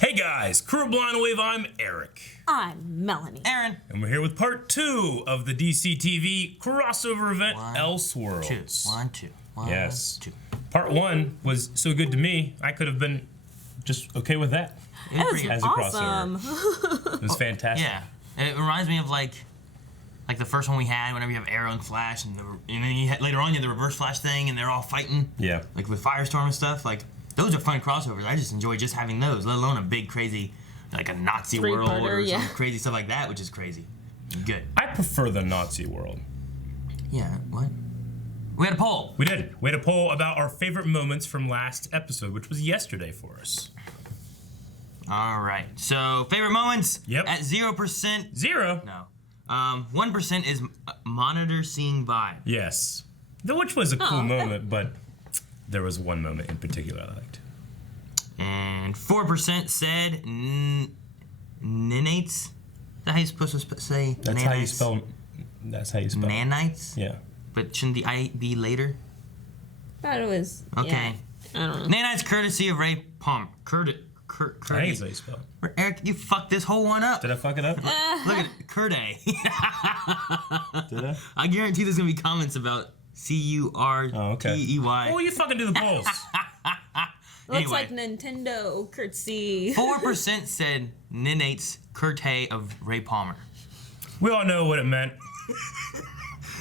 Hey guys, Crew Blind Wave, I'm Eric. I'm Melanie. Aaron. And we're here with part 2 of the DC TV crossover event, Elseworlds. One, yes. two. Part 1 was so good to me, I could have been just okay with that. That was as a awesome. crossover. It was fantastic. Yeah. It reminds me of like the first one we had, whenever you have Arrow and Flash, and then you had, later on you had the Reverse Flash thing, and they're all fighting. Yeah. Like with Firestorm and stuff. Like, those are fun crossovers. I just enjoy just having those, let alone a big, crazy, like a Nazi world or some crazy stuff like that, which is crazy. Good. I prefer the Nazi world. Yeah, what? We had a poll. We did. We had a poll about our favorite moments from last episode, which was yesterday for us. All right. So, favorite moments? Yep. At 0%. 0? No. 1% is monitor seeing by. Yes. Which was a cool moment, but there was one moment in particular I liked. And 4% said nanites. Is that how you're supposed to say That's nanites? how you spell. That's how you spell. Nanites? Yeah. But shouldn't the I be later? Thought it was. Okay. Yeah, I don't know. Nanites courtesy of Ray Palmer. I think it's how you spell it. Eric, you fucked this whole one up. Did I fuck it up? Look at it. Curday. Did I? I guarantee there's going to be comments about C-U-R-T-E-Y. Oh, you fucking do the polls. Looks like Nintendo curtsy. 4% said Nanate's Curtay of Ray Palmer. We all know what it meant.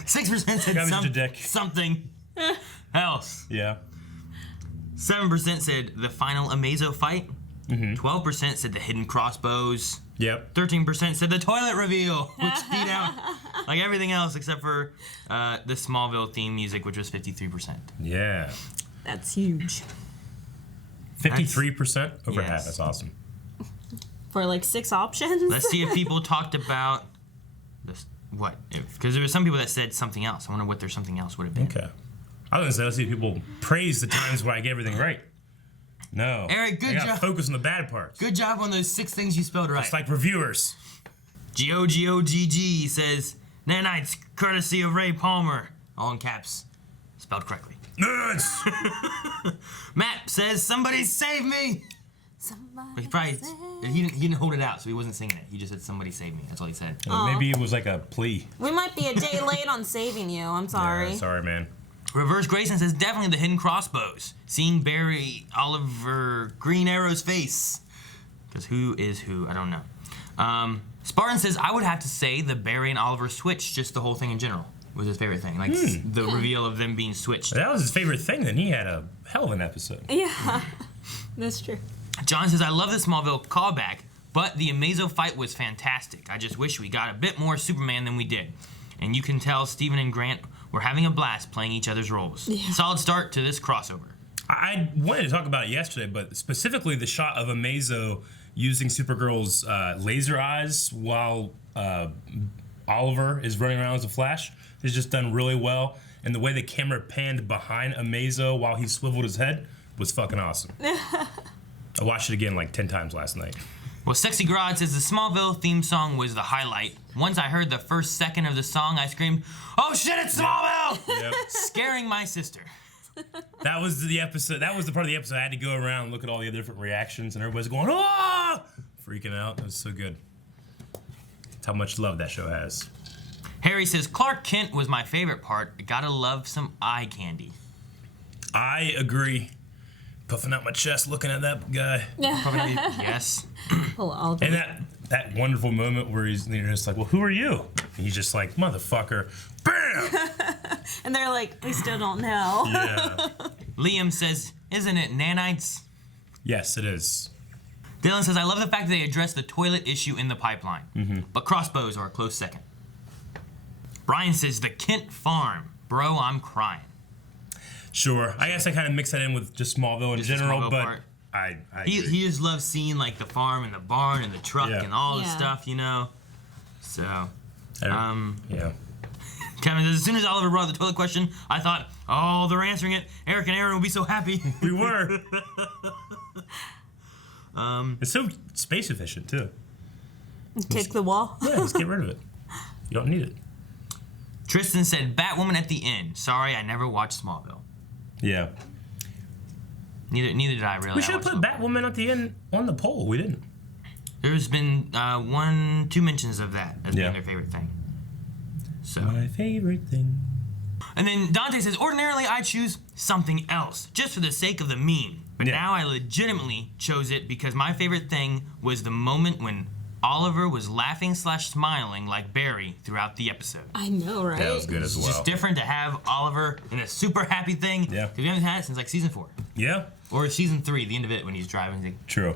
6% said something else. Yeah. 7% said the final Amazo fight. 12% said the hidden crossbows. Yep. 13% said the toilet reveal, which beat out like everything else except for the Smallville theme music, which was 53%. Yeah. That's huge. 53% over half. Yes. That's awesome. For like 6 options. Let's see if people talked about this. What? Because there were some people that said something else. I wonder what their something else would have been. Okay. I was gonna say, let's see if people praise the times where I get everything right. No. Eric, good job. Focus on the bad parts. Good job on those 6 things you spelled right. It's like reviewers. G-O-G-O-G-G says, Nanites, courtesy of Ray Palmer. All in caps. Spelled correctly. Nuts! Matt says, somebody save me! But he didn't hold it out, so he wasn't singing it. He just said, somebody save me. That's all he said. Maybe it was like a plea. We might be a day late on saving you. I'm sorry. Yeah, sorry, man. Reverse Grayson says, definitely the hidden crossbows. Seeing Barry Oliver Green Arrow's face. Because who is who? I don't know. Spartan says, I would have to say the Barry and Oliver switch, just the whole thing in general, was his favorite thing. Like the reveal of them being switched. If that was his favorite thing, then he had a hell of an episode. Yeah. That's true. John says, I love the Smallville callback, but the Amazo fight was fantastic. I just wish we got a bit more Superman than we did. And you can tell Steven and Grant were having a blast playing each other's roles. Yeah. Solid start to this crossover. I wanted to talk about it yesterday, but specifically the shot of Amazo using Supergirl's laser eyes while Oliver is running around as a Flash is just done really well. And the way the camera panned behind Amazo while he swiveled his head was fucking awesome. I watched it again like 10 times last night. Well, Sexy Grod says the Smallville theme song was the highlight. Once I heard the first second of the song, I screamed, "Oh shit, it's Smallville!" Yep. Scaring my sister. That was the episode. That was the part of the episode I had to go around and look at all the different reactions, and everybody's going, "Oh!" freaking out. It was so good. That's how much love that show has. Harry says Clark Kent was my favorite part. I gotta love some eye candy. I agree. Puffing out my chest, looking at that guy. Yes. And that wonderful moment where he's just like, well, who are you? And he's just like, motherfucker. Bam! And they're like, we still don't know. Yeah. Liam says, isn't it nanites? Yes, it is. Dylan says, I love the fact that they addressed the toilet issue in the pipeline. But crossbows are a close second. Brian says, the Kent farm. Bro, I'm crying. Sure. I guess I kind of mix that in with just Smallville in general, Smallville but part. I he just loves seeing like the farm and the barn and the truck and all the stuff, you know. So, yeah. Kevin says, as soon as Oliver brought up the toilet question, I thought, oh, they're answering it. Eric and Aaron will be so happy. We were. It's so space efficient too. Kick the wall. Yeah, just get rid of it. You don't need it. Tristan said, Batwoman at the end. Sorry, I never watched Smallville. Yeah. Neither did I really. We should have put Batwoman at the end on the poll. We didn't. There's been 2 mentions of that as being their favorite thing. So. My favorite thing. And then Dante says, ordinarily I choose something else, just for the sake of the meme. But now I legitimately chose it because my favorite thing was the moment when Oliver was laughing/smiling like Barry throughout the episode. I know, right? That was good as well. It's just different to have Oliver in a super happy thing. Yeah. We haven't had it since like season 4. Yeah. Or season 3, the end of it when he's driving. He's like, True.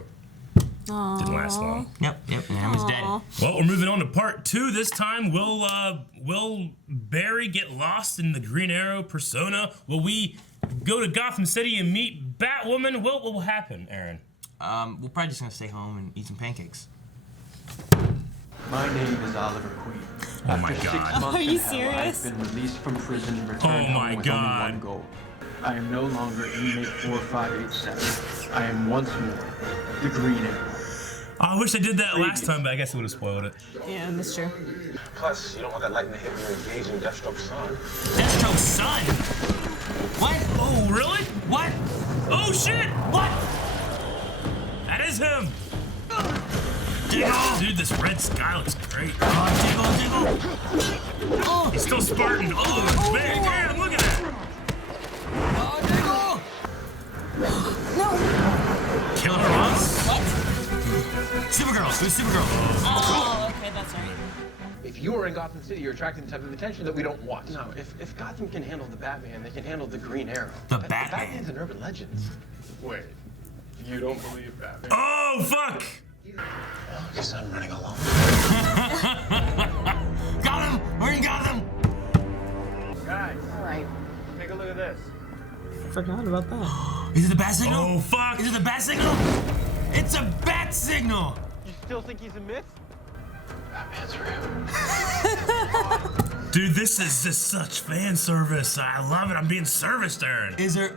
Didn't last long. Yep, and now he's dead. Well, we're moving on to part 2. This time, will Barry get lost in the Green Arrow persona? Will we go to Gotham City and meet Batwoman? What will happen, Aaron? We're probably just gonna stay home and eat some pancakes. My name is Oliver Queen. Oh my After 6 God. months Are you in hell, serious? I've been released from prison and returned Oh my home with God. only one goal. I am no longer inmate 4587. I am once more the Green Arrow. I wish they did that last time, but I guess it would have spoiled it. Yeah, that's true. Plus, you don't want that light in the hip when you're engaged in Deathstroke's son. Deathstroke's son? What? Oh, really? What? Oh, shit! What? That is him! Diggle! Dude, this red sky looks great. Oh, Diggle! Oh, He's still Spartan. Oh, man, damn, look at that! oh, No. Killer Ross? What? Supergirl. It was Supergirl. Oh, okay, that's right. If you were in Gotham City, you're attracting the type of attention that we don't want. No, if Gotham can handle the Batman, they can handle the Green Arrow. The The Batman. Batman's an urban legend. Wait, you don't believe Batman? Oh, fuck! I guess I'm running alone. Got him! We're in Gotham! Guys, All right. take a look at this. Forgot about that. Is it the bat signal? Oh, fuck! Is it the bat signal? It's a bat signal! You still think he's a myth? Batman's real. Dude, this is just such fan service. I love it. I'm being serviced, Aaron. Is there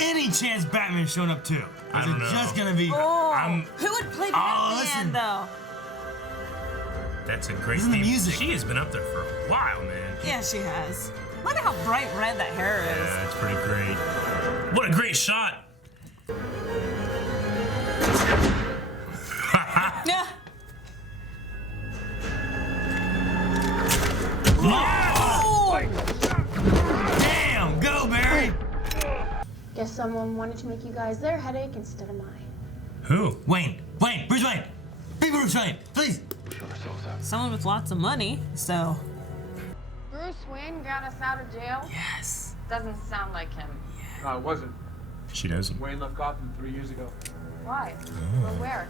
any chance Batman's showing up too? Or I is don't it know. just gonna be? Oh, who would play Batman, listen. though? That's a great Listen to the theme. music. She has been up there for a while, man. Yeah, she has. Look at how bright red that hair is. Yeah, it's pretty great. What a great shot! Yeah. Damn! Go, Barry! Guess someone wanted to make you guys their headache instead of mine. Who? Wayne! Bruce Wayne! Be Bruce Wayne, please! Someone with lots of money, so. Bruce Wayne got us out of jail? Yes. Doesn't sound like him. No, it wasn't. She knows him. Wayne left Gotham 3 years ago. Why? Or where?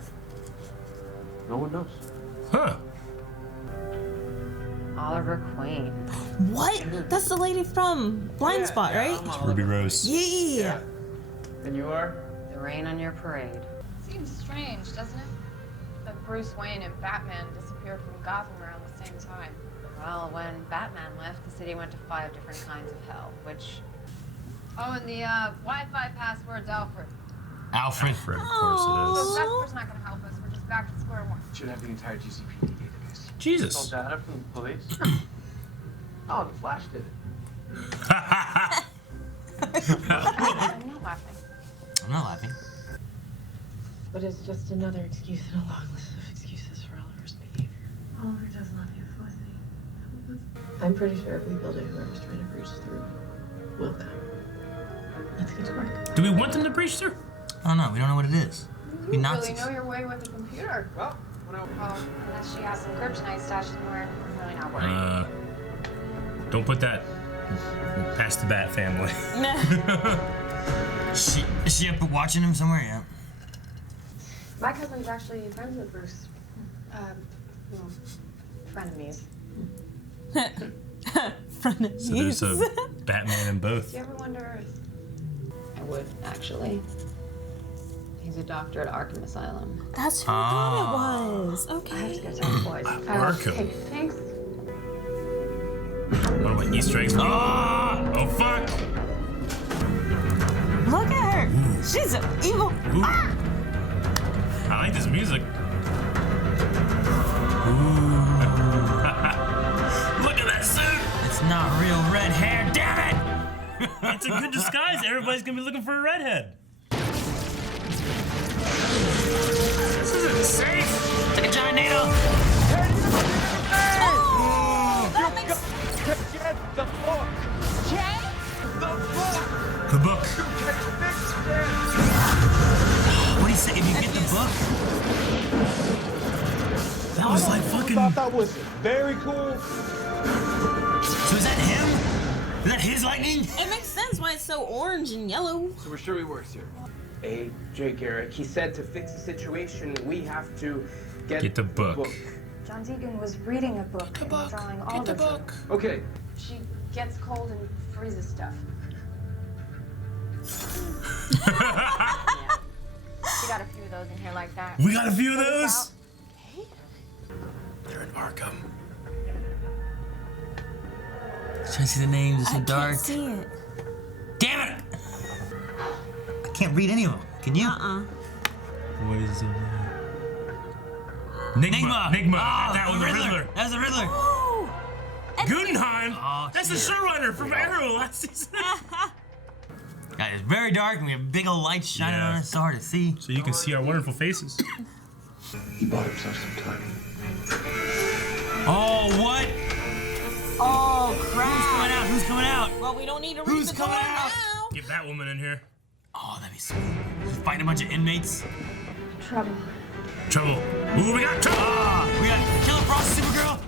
No one knows. Huh. Oliver Queen. What? That's the lady from Blind Spot, right? Ruby Rose. Yeah. And you are? The rain on your parade. Seems strange, doesn't it? That Bruce Wayne and Batman disappeared from Gotham around the same time. Well, when Batman left, the city went to 5 different kinds of hell, which... Oh, and the Wi-Fi password's Alfred. Alfred. Fred, of course So Vesper's not gonna help us. We're just back to square one. Should have the entire GCPD database. it is. Jesus. Call data from the police? Oh, the Flash did it. I'm not laughing. I'm not laughing. But it's just another excuse in a long list of excuses for Oliver's behavior. Oliver does love you, Felicity. I'm pretty sure if we build it, whoever's trying to breach through will come. Let's get to work. Do we want them to breach through? I don't know. We don't know what it is. Be You Nazis. really know your way with a computer. Well, when I... Well, unless she has some kryptonite stashed somewhere, I'm really not worried. Don't put that past the Bat family. Is she up watching him somewhere? Yeah. My cousin's actually friends with Bruce. Well, frenemies. So there's a Batman in both. Do you ever wonder if... I would, actually. He's a doctor at Arkham Asylum. That's who I thought it was. I have to Okay. go tell the boys. Arkham. Hey, thanks. One of my Easter eggs. Oh, fuck! Look at her. She's evil. Ooh. I like this music. Look at that suit! It's not real red hair. Damn it! It's a good disguise. Everybody's gonna be looking for a redhead. This isn't safe. Take a giant needle. That makes Get the book! The book. What do you say if you get the book? That was like fucking. I thought that was very cool. So is that him? Is that his lightning? it makes sense why it's so orange and yellow. So we're sure he works here. Hey, Jake Garrett, he said to fix the situation, we have to Get the book. John Deegan was reading a book and drawing all the book. Okay. She gets cold and freezes stuff. She got a few of those in here like that. We got a few of What those. about- They're in Arkham. Trying to see the names. It's so I dark. can't see it. Damn it! I can't read any of them. Can you? Enigma. Enigma. Oh, That was the Riddler. That was the Riddler. Oh, and Gutenheim. Oh, That's the shit. showrunner from Arrow last season. God, it's very dark and we have big old lights shining Yeah. on us. It's hard to see. So you can see our wonderful faces. He bought himself some time. Oh, what? oh Who's crap. coming out? Who's coming out? Well, we don't need to read Who's the coming door out? now. Get that woman in here. Oh, that'd be sweet. He's fighting a bunch of inmates. Trouble. Trouble. Ooh, we got trouble. Ah, we got Killer Frost, Supergirl,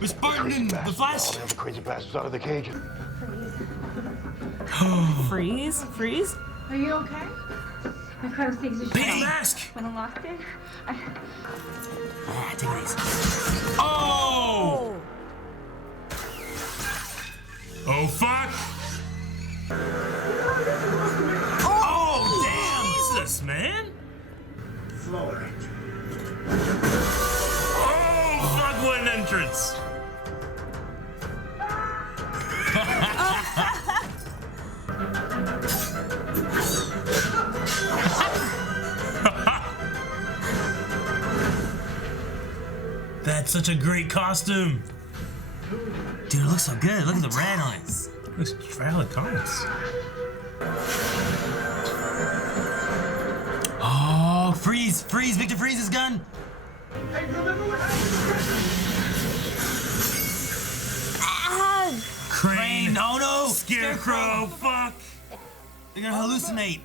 with Spartan and the Flash. The crazy bastards out of the cage. Freeze? Freeze? Are you okay? My car things are Big mask. when I locked it. Ah, take these. Oh! Oh fuck. Oh, damn! Jesus, man. Oh fuck! What an entrance. That's such a great costume. Dude, it looks so good. Look at the red on it. Looks right out of the comics. Oh, freeze! Freeze! Victor Freeze's gun! Ah, Crane. Oh no! Scarecrow. Fuck. They're gonna hallucinate.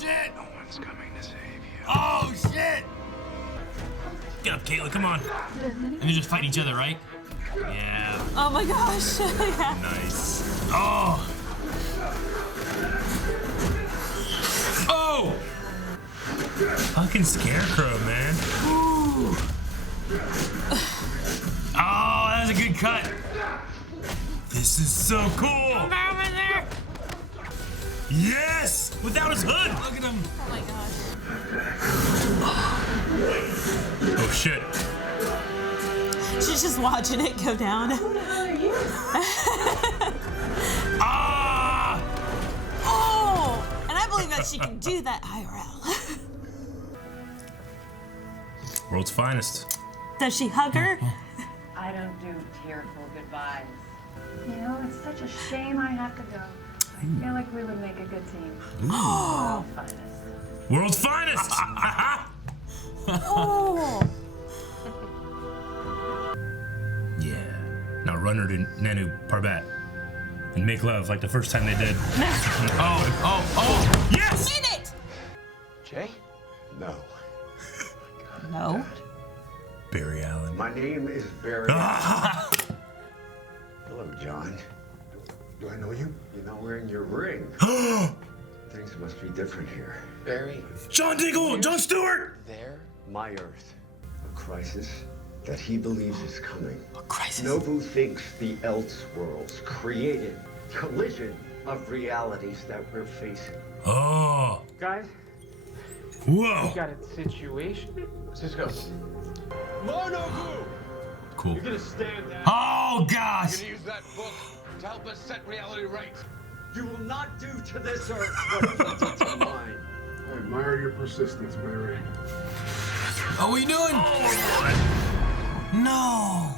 Shit! No one's coming to save you. Oh shit! Get up, Caitlin. Come on. And they're just fighting each other, right? Yeah. oh my gosh. Yeah. Nice. Oh! Oh! Fucking Scarecrow, man. Oh, that was a good cut. This is so cool. Over there! Yes! Without his hood. Look at him. Oh my gosh. Oh shit. She's just watching it go down. Ah! Oh! And I believe that she can do that IRL. World's finest. Does she hug her? I don't do tearful goodbyes. You know, it's such a shame I have to go. I feel like we would make a good team. Oh! World's finest. Oh! Yeah. Now run her to Nanu Parbat and make love like the first time they did. Oh! Yes! In it! Jay? No. No. Barry Allen. My name is Barry. Ah! Hello, John. Do I know you? You're not wearing your ring. Things must be different here. Barry, John Diggle! John Stewart! there? My Earth. A crisis that he believes is coming. A crisis. Nobu thinks the Elseworlds created collision of realities that we're facing. Oh! Guys, Whoa! we got a situation. Cisco. Cool. You're gonna stand down. Oh gosh! Use that book to help us set reality right. You will not do to this Earth what you did to mine. I admire your persistence, Barry. Oh, what are you doing? Oh, No!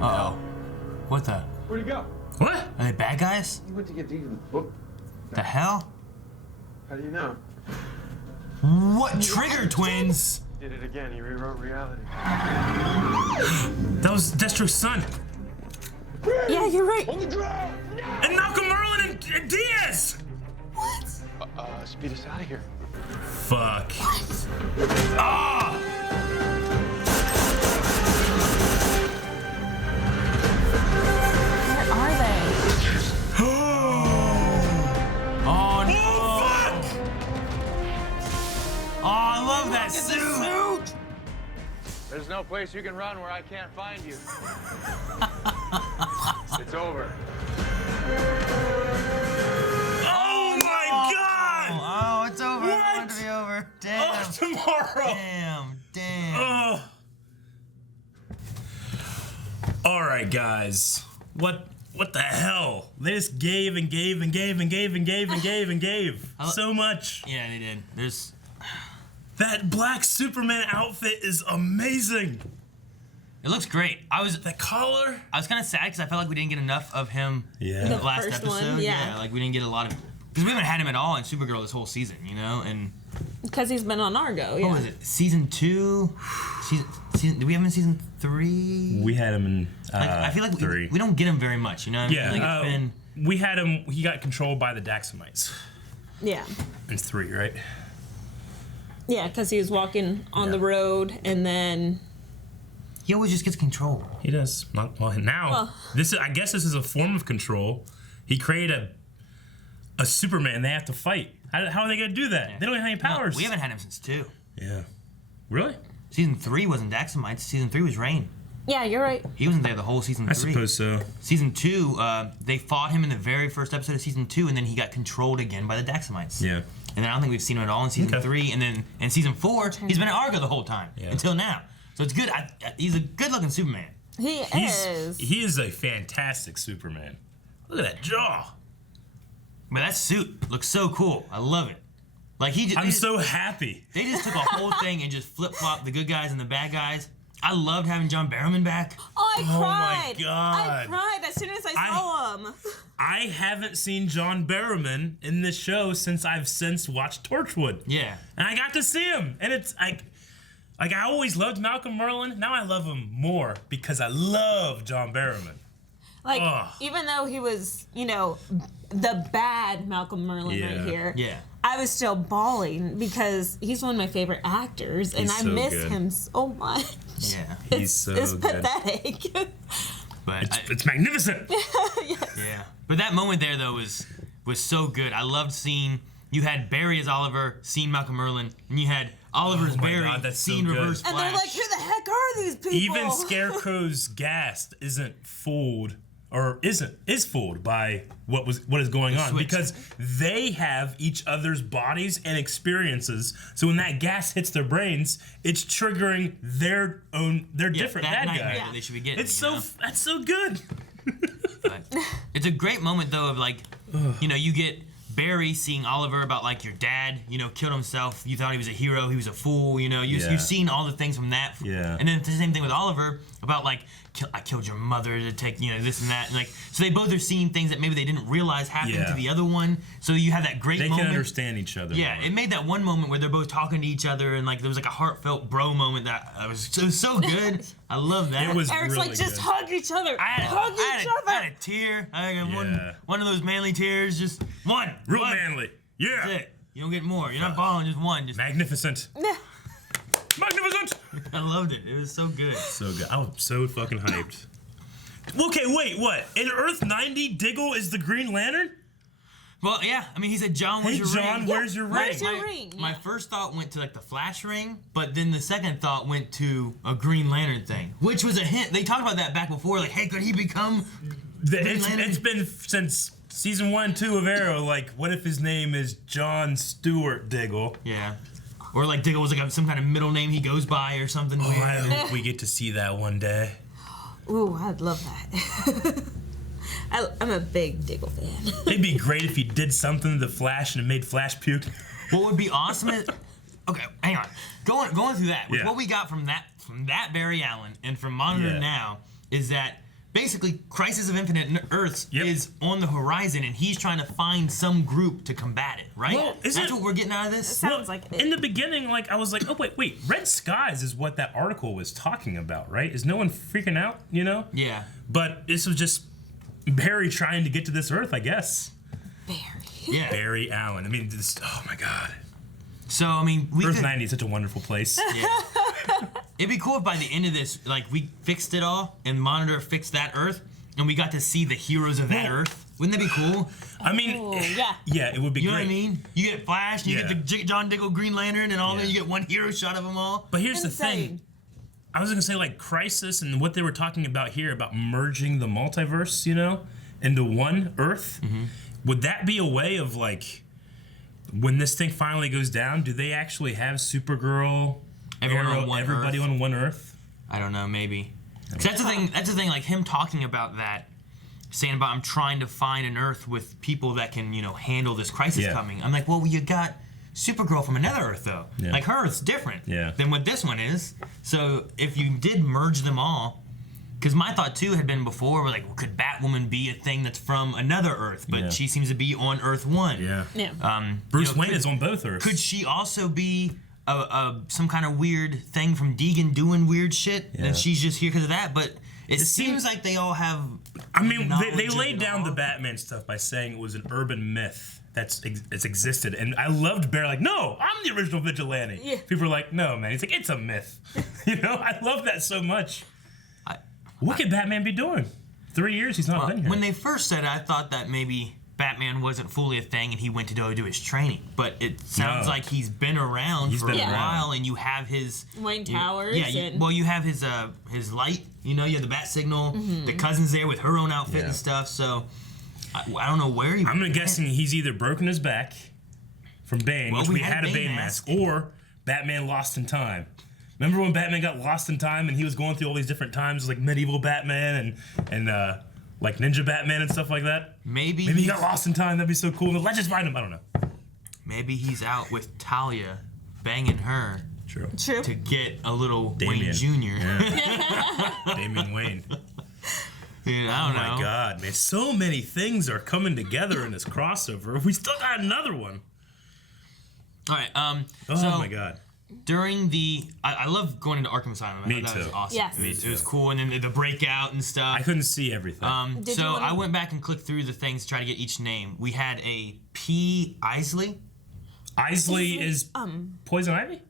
Uh-oh. What the? Where'd he go? What? Are they bad guys? He went to get these in the book. The hell? How do you know? What trigger twins? Did it again. He rewrote reality. That was Destro's son. Yeah, you're right. On the ground! And Malcolm Merlin and Diaz! What? Speed us out of here. Fuck. Ah! Where are they? Oh no! Oh, fuck! Oh, I love that suit! There's no place you can run where I can't find you. It's over. Oh my god! Oh, it's over. What? I want it to be over. Damn. Oh, tomorrow! Damn. Oh. Alright, guys. What the hell? They just gave and gave and gave and gave and gave and gave and gave. So much. Yeah, they did. There's... That black Superman outfit is amazing. It looks great. That collar. I was kind of sad because I felt like we didn't get enough of him Yeah. in the The last first episode. one, yeah. Like we didn't get a lot of... Because we haven't had him at all in Supergirl this whole season, you know? And Because he's been on Argo, yeah. what was it? Season 2? Season, do we have him in season 3? We had him in I feel like 3. we don't get him very much, you know what I mean? Yeah. Like it's been... We had him. He got controlled by the Daxamites. Yeah. In 3, right? Yeah, because he was walking on the road and then... He always just gets controlled. He does. Well, now this is. I guess this is a form of control. He created a Superman. They have to fight. How are they gonna do that? Yeah. They don't have any powers. No, we haven't had him since 2. Yeah. Really? Season 3 wasn't Daxamites. Season 3 was Rain. Yeah, you're right. He wasn't there the whole season 3. I suppose so. Season 2, they fought him in the very first episode of season 2, and then he got controlled again by the Daxamites. Yeah. And then I don't think we've seen him at all in season 3, and then in season 4, he's been at Argo the whole time until now. So it's good. He's a good-looking Superman. He is. He is a fantastic Superman. Look at that jaw. But that suit looks so cool. I love it. Like I'm so happy. They just took a whole thing and just flip-flopped the good guys and the bad guys. I loved having John Barrowman back. Oh, I cried. my God. I cried as soon as I saw him. I haven't seen John Barrowman in this show since I've watched Torchwood. Yeah. And I got to see him. And it's like I always loved Malcolm Merlin. Now I love him more because I love John Barrowman. Like, even though he was, the bad Malcolm Merlin right here. Yeah. I was still bawling because he's one of my favorite actors, and I miss him so much. Yeah. He's It's pathetic. But it's magnificent. Yes. Yeah. But that moment there, though, was so good. I loved seeing... You had Barry as Oliver, seeing Malcolm Merlin, and you had Oliver as Barry, seeing Reverse Flash. And they're like, who the heck are these people? Even Scarecrow's gas isn't fooled, or is fooled by what is going on, because they have each other's bodies and experiences. So when that gas hits their brains, it's triggering their different bad guy. That they should be getting. That's so good. But it's a great moment though of like, you get Barry seeing Oliver about like your dad, killed himself. You thought he was a hero. He was a fool. You've seen all the things from that. Yeah. And then it's the same thing with Oliver about like, I killed your mother to take this and that. And like, so they both are seeing things that maybe they didn't realize happened to the other one. So you have that great moment. They can understand each other. Yeah, more. it made that one moment where they're both talking to each other and like there was like a heartfelt bro moment that was so good. I love that. It was Eric's really like, just good. hug each other. I had a tear. I got Yeah. one of those manly tears. Just one. Real one. manly. Yeah. That's it. You don't get more. You're not bawling, just one. Just Magnificent. Magnificent. I loved it. It was so good. So good. I was so fucking hyped. Okay, wait, what? In Earth 90, Diggle is the Green Lantern? Well, yeah. I mean, he said, John, where's Hey, your John, ring? where's your ring? Where's your ring? My first thought went to like the Flash ring, but then the second thought went to a Green Lantern thing, which was a hint. They talked about that back before, like, hey, could he become Green Lantern? It's been since season 1 and 2 of Arrow, like, what if his name is John Stewart Diggle? Yeah. Or like Diggle was like some kind of middle name he goes by or something weird. I hope we get to see that one day. Ooh, I'd love that. I'm a big Diggle fan. It'd be great if he did something to the Flash and it made Flash puke. What would be awesome is, okay, hang on, going through that with Yeah. what we got from that Barry Allen and from Monitor Yeah. now is that basically Crisis of Infinite Earths is on the horizon, and he's trying to find some group to combat it, right? Well, That's what we're getting out of this? Sounds like it. In the beginning, like I was like, oh wait, Red Skies is what that article was talking about, right? Is no one freaking out, you know? Yeah. But this was just Barry trying to get to this Earth, I guess. Barry. Yeah. Barry Allen. I mean, oh my God. So, I mean, Earth 90 is such a wonderful place. Yeah. It'd be cool if by the end of this, like, we fixed it all and Monitor fixed that Earth and we got to see the heroes of that Earth. Wouldn't that be cool? I mean, yeah, it would be you great. You know what I mean? You get Flash, you get the John Diggle Green Lantern and all that, you get one hero shot of them all. But here's the thing. I was going to say, like, Crisis and what they were talking about here about merging the multiverse, you know, into one Earth. Would that be a way of, like, when this thing finally goes down, do they actually have Supergirl, Arrow, everybody on one Earth? I don't know, maybe. 'Cause that's the thing. That's the thing. Like him talking about that, saying about I'm trying to find an Earth with people that can, you know, handle this crisis coming. I'm like, well, you got Supergirl from another Earth though. Like her Earth's different than what this one is. So if you did merge them all, because my thought too had been before, we're like, well, could Batwoman be a thing that's from another Earth, but she seems to be on Earth 1. Bruce Wayne is on both Earths. Could she also be some kind of weird thing from Deegan doing weird shit, and she's just here because of that? But it seems like they all have. I mean, they laid down the Batman stuff by saying it was an urban myth it's existed, and I loved Barry. Like, no, I'm the original vigilante. People are like, no, man. He's like, it's a myth. You know, I love that so much. What could Batman be doing? 3 years he's not been here. When they first said it, I thought that maybe Batman wasn't fully a thing and he went to go do his training. But it sounds like he's been around for a while, and you have his Wayne Towers. You have his light. You know, you have the bat signal. The cousin's there with her own outfit and stuff. So I don't know where he. I'm guessing he's either broken his back from Bane, which we had a Bane mask, or Batman lost in time. Remember when Batman got lost in time and he was going through all these different times, like medieval Batman and like Ninja Batman and stuff like that? Maybe he got lost in time. That'd be so cool. Let's just find him. I don't know. Maybe he's out with Talia, banging her. True. To get a little Damian. Wayne Jr. Yeah. Damian Wayne. Dude, I don't know. Oh my God, man! So many things are coming together in this crossover. We still got another one. All right. Oh my God. During I love going into Arkham Asylum. Me that too. was awesome. Yes. It was cool, and then the breakout and stuff. I couldn't see everything. So I went back and clicked through the things to try to get each name. We had a P. Isley. Isley is Poison Ivy?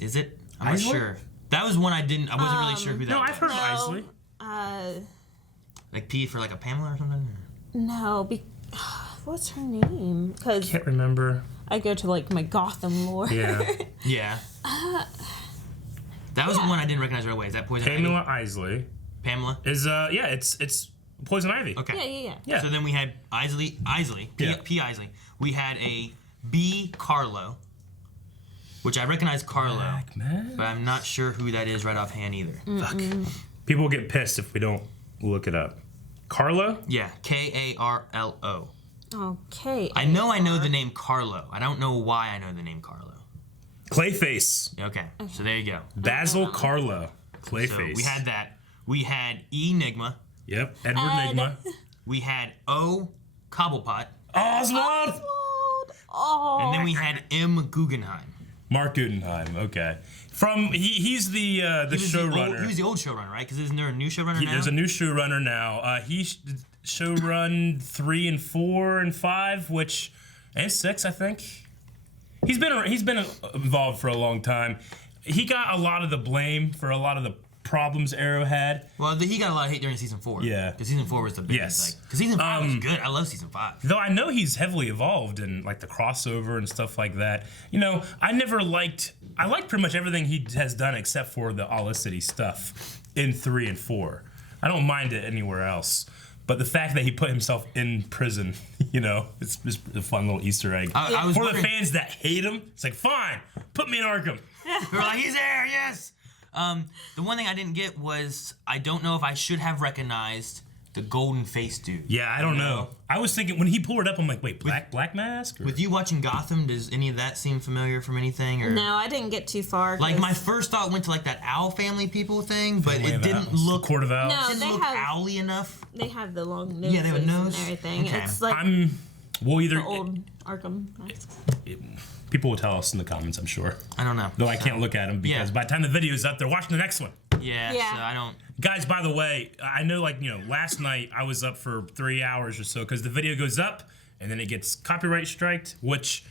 Is it? I'm Isley? not sure. That was one I wasn't really sure who that was. No, I've heard of Isley. Like P for like a Pamela or something? No, what's her name? Because Can't remember. I go to like my Gotham lore. Yeah. Yeah. That was the one I didn't recognize right away. Is that Poison Ivy? Pamela Isley. Pamela? Is it's Poison Ivy. Okay. Yeah. So then we had Isley, P. Isley. We had a B. Carlo, which I recognize Carlo, but I'm not sure who that is right offhand either. Fuck. People get pissed if we don't look it up. Carlo? Yeah, Karlo. Okay. I know the name Carlo. I don't know why I know the name Carlo. Clayface. Okay, so there you go. Basil Carlo. Clayface. So we had that. We had Enigma. Yep, Edward Enigma. We had O. Cobblepot. Oswald! Oh. And then we had M. Guggenheim. Mark Guggenheim, okay. He's the showrunner. He was the old showrunner, right? Because isn't there a new showrunner now? There's a new showrunner now. He showrun 3 and 4 and 5, and 6, I think. He's been involved for a long time. He got a lot of the blame for a lot of the problems Arrow had. Well, he got a lot of hate during season 4. Yeah. Because season 4 was the biggest. Because season 5 was good. I love season 5. Though I know he's heavily involved in like the crossover and stuff like that. You know, I liked pretty much everything he has done except for the Olicity stuff in 3 and 4. I don't mind it anywhere else. But the fact that he put himself in prison, you know, it's just a fun little Easter egg. For the fans that hate him, it's like, fine, put me in Arkham. They're like, he's there, yes. The one thing I didn't get was I don't know if I should have recognized the golden face dude. Yeah, I don't know. I was thinking when he pulled it up, I'm like, wait, black mask? Or? With you watching Gotham, does any of that seem familiar from anything? Or No, I didn't get too far. like my first thought went to like that Owl family people thing, but Family it of didn't Owls. look Court of Owls. No, didn't they look have owly enough. they have the long noses Yeah, they have a nose? and everything. Okay. It's like We'll either the old Arkham masks. people will tell us in the comments, I'm sure. I don't know. Though I can't look at them because by the time the video is up, they're watching the next one. Yeah, Yeah. so I don't. Guys, by the way, I know, like, last night I was up for 3 hours or so because the video goes up and then it gets copyright striked, which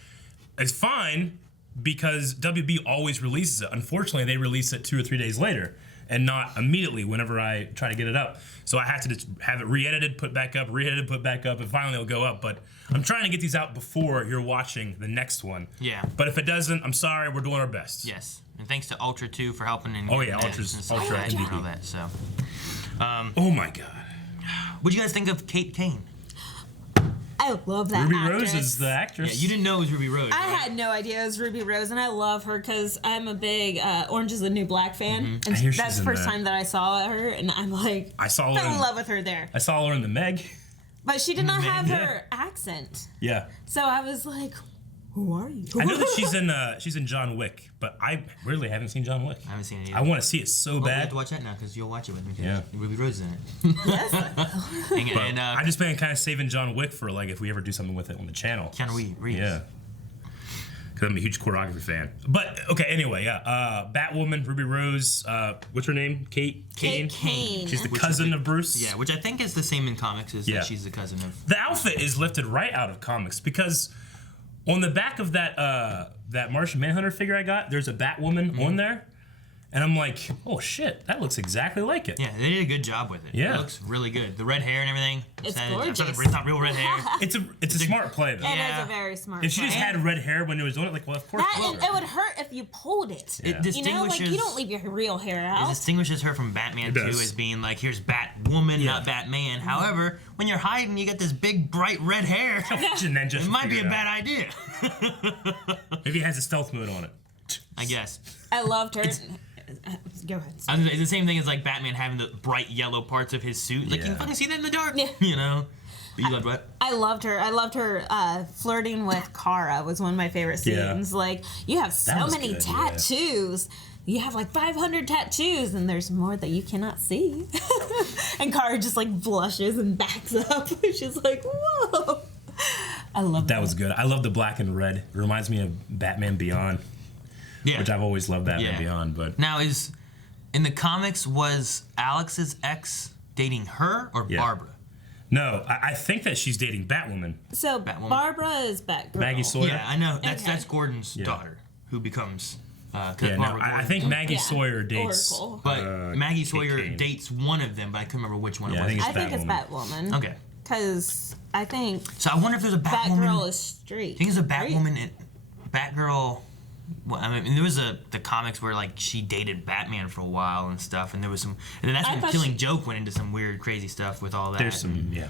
is fine because WB always releases it. Unfortunately, they release it 2 or 3 days later and not immediately whenever I try to get it up. So I have to just have it re-edited, put back up, re-edited, put back up, and finally it'll go up. But I'm trying to get these out before you're watching the next one. Yeah. But if it doesn't, I'm sorry, we're doing our best. Yes, and thanks to Ultra too for helping and Oh, yeah, getting Ultra's- edits and stuff Ultra like that and MVP. all that. So, Oh my God. what do you guys think of Kate Kane? I love that Ruby actress. Rose is the actress. Yeah, you didn't know it was Ruby Rose. I right? had no idea it was Ruby Rose, and I love her because I'm a big Orange is the New Black fan. Mm-hmm. And I hear she's that's the in first that. time that I saw her, and I'm like, I saw fell her in love with her there. I saw her in the Meg. But she did not have Yeah. her accent. Yeah. So I was like, who are you? I know that she's in John Wick, but I really haven't seen John Wick. I haven't seen it either. I want to see it so Well, we have bad. to watch that now because you'll watch it with me. 'cause Yeah. Ruby Rose is in it. Yes. and I just been kind of saving John Wick for like if we ever do something with it on the channel. Keanu Reeves. Yeah. Because I'm a huge choreography fan. But okay, anyway, yeah. Batwoman, Ruby Rose. What's her name? Kate Kane. Kane. She's the Which cousin is of Bruce. Yeah, which I think is the same in comics as Yeah. that she's the cousin of. The outfit is lifted right out of comics because on the back of that Martian Manhunter figure I got, there's a Batwoman on there, and I'm like, oh shit, that looks exactly like it. Yeah, they did a good job with it. Yeah. It looks really good. The red hair and everything. It's It's gorgeous. not real red hair. It's a smart play though. It Yeah. is a very smart If she just play. had red hair when it was doing it, like, well, of course. that, well, and it would hurt if you pulled it. Yeah. It You know, like distinguishes. you don't leave your real hair It out. distinguishes her from Batman It too does. as being like, here's Batwoman, not Batman. However, when you're hiding, you got this big bright red hair. and then just It might be figure a it bad out. idea. Maybe it has a stealth mode on it. I guess. I loved her. Go ahead. It's the same thing as like Batman having the bright yellow parts of his suit. Like you Yeah. can fucking see that in the dark. Yeah. You know. But you loved what? I loved her. I loved her flirting with Kara was one of my favorite Yeah. scenes. Like, you have so was many good, yeah. tattoos. You have like 500 tattoos, and there's more that you cannot see. And Kara just like blushes and backs up. She's like, whoa. I love That was good. I love the black and red. It reminds me of Batman Beyond, Yeah. which I've always loved Batman Yeah. Beyond. But Now is in the comics was Alex's ex dating her or Yeah. Barbara? no, I think that she's dating Batwoman. So Batwoman. Barbara is Batgirl. Maggie Sawyer. Yeah, I know. That's Okay. that's Gordon's daughter who becomes. 'Cause Yeah, no, Barbara I Gordon- think Maggie Yeah. Sawyer dates. Oracle. But Maggie Kate Sawyer Kane. dates one of them, but I couldn't remember which one Yeah, it I was. think I think it's Batwoman. Batwoman. Okay. Because I think So I wonder if there's a Batwoman. Batgirl is straight. I think there's a right? Batwoman in Batgirl. Well, I mean, there was the comics where like she dated Batman for a while and stuff, and there was some, and then that's I when thought Killing she- Joke went into some weird, crazy stuff with all that. There's some, yeah.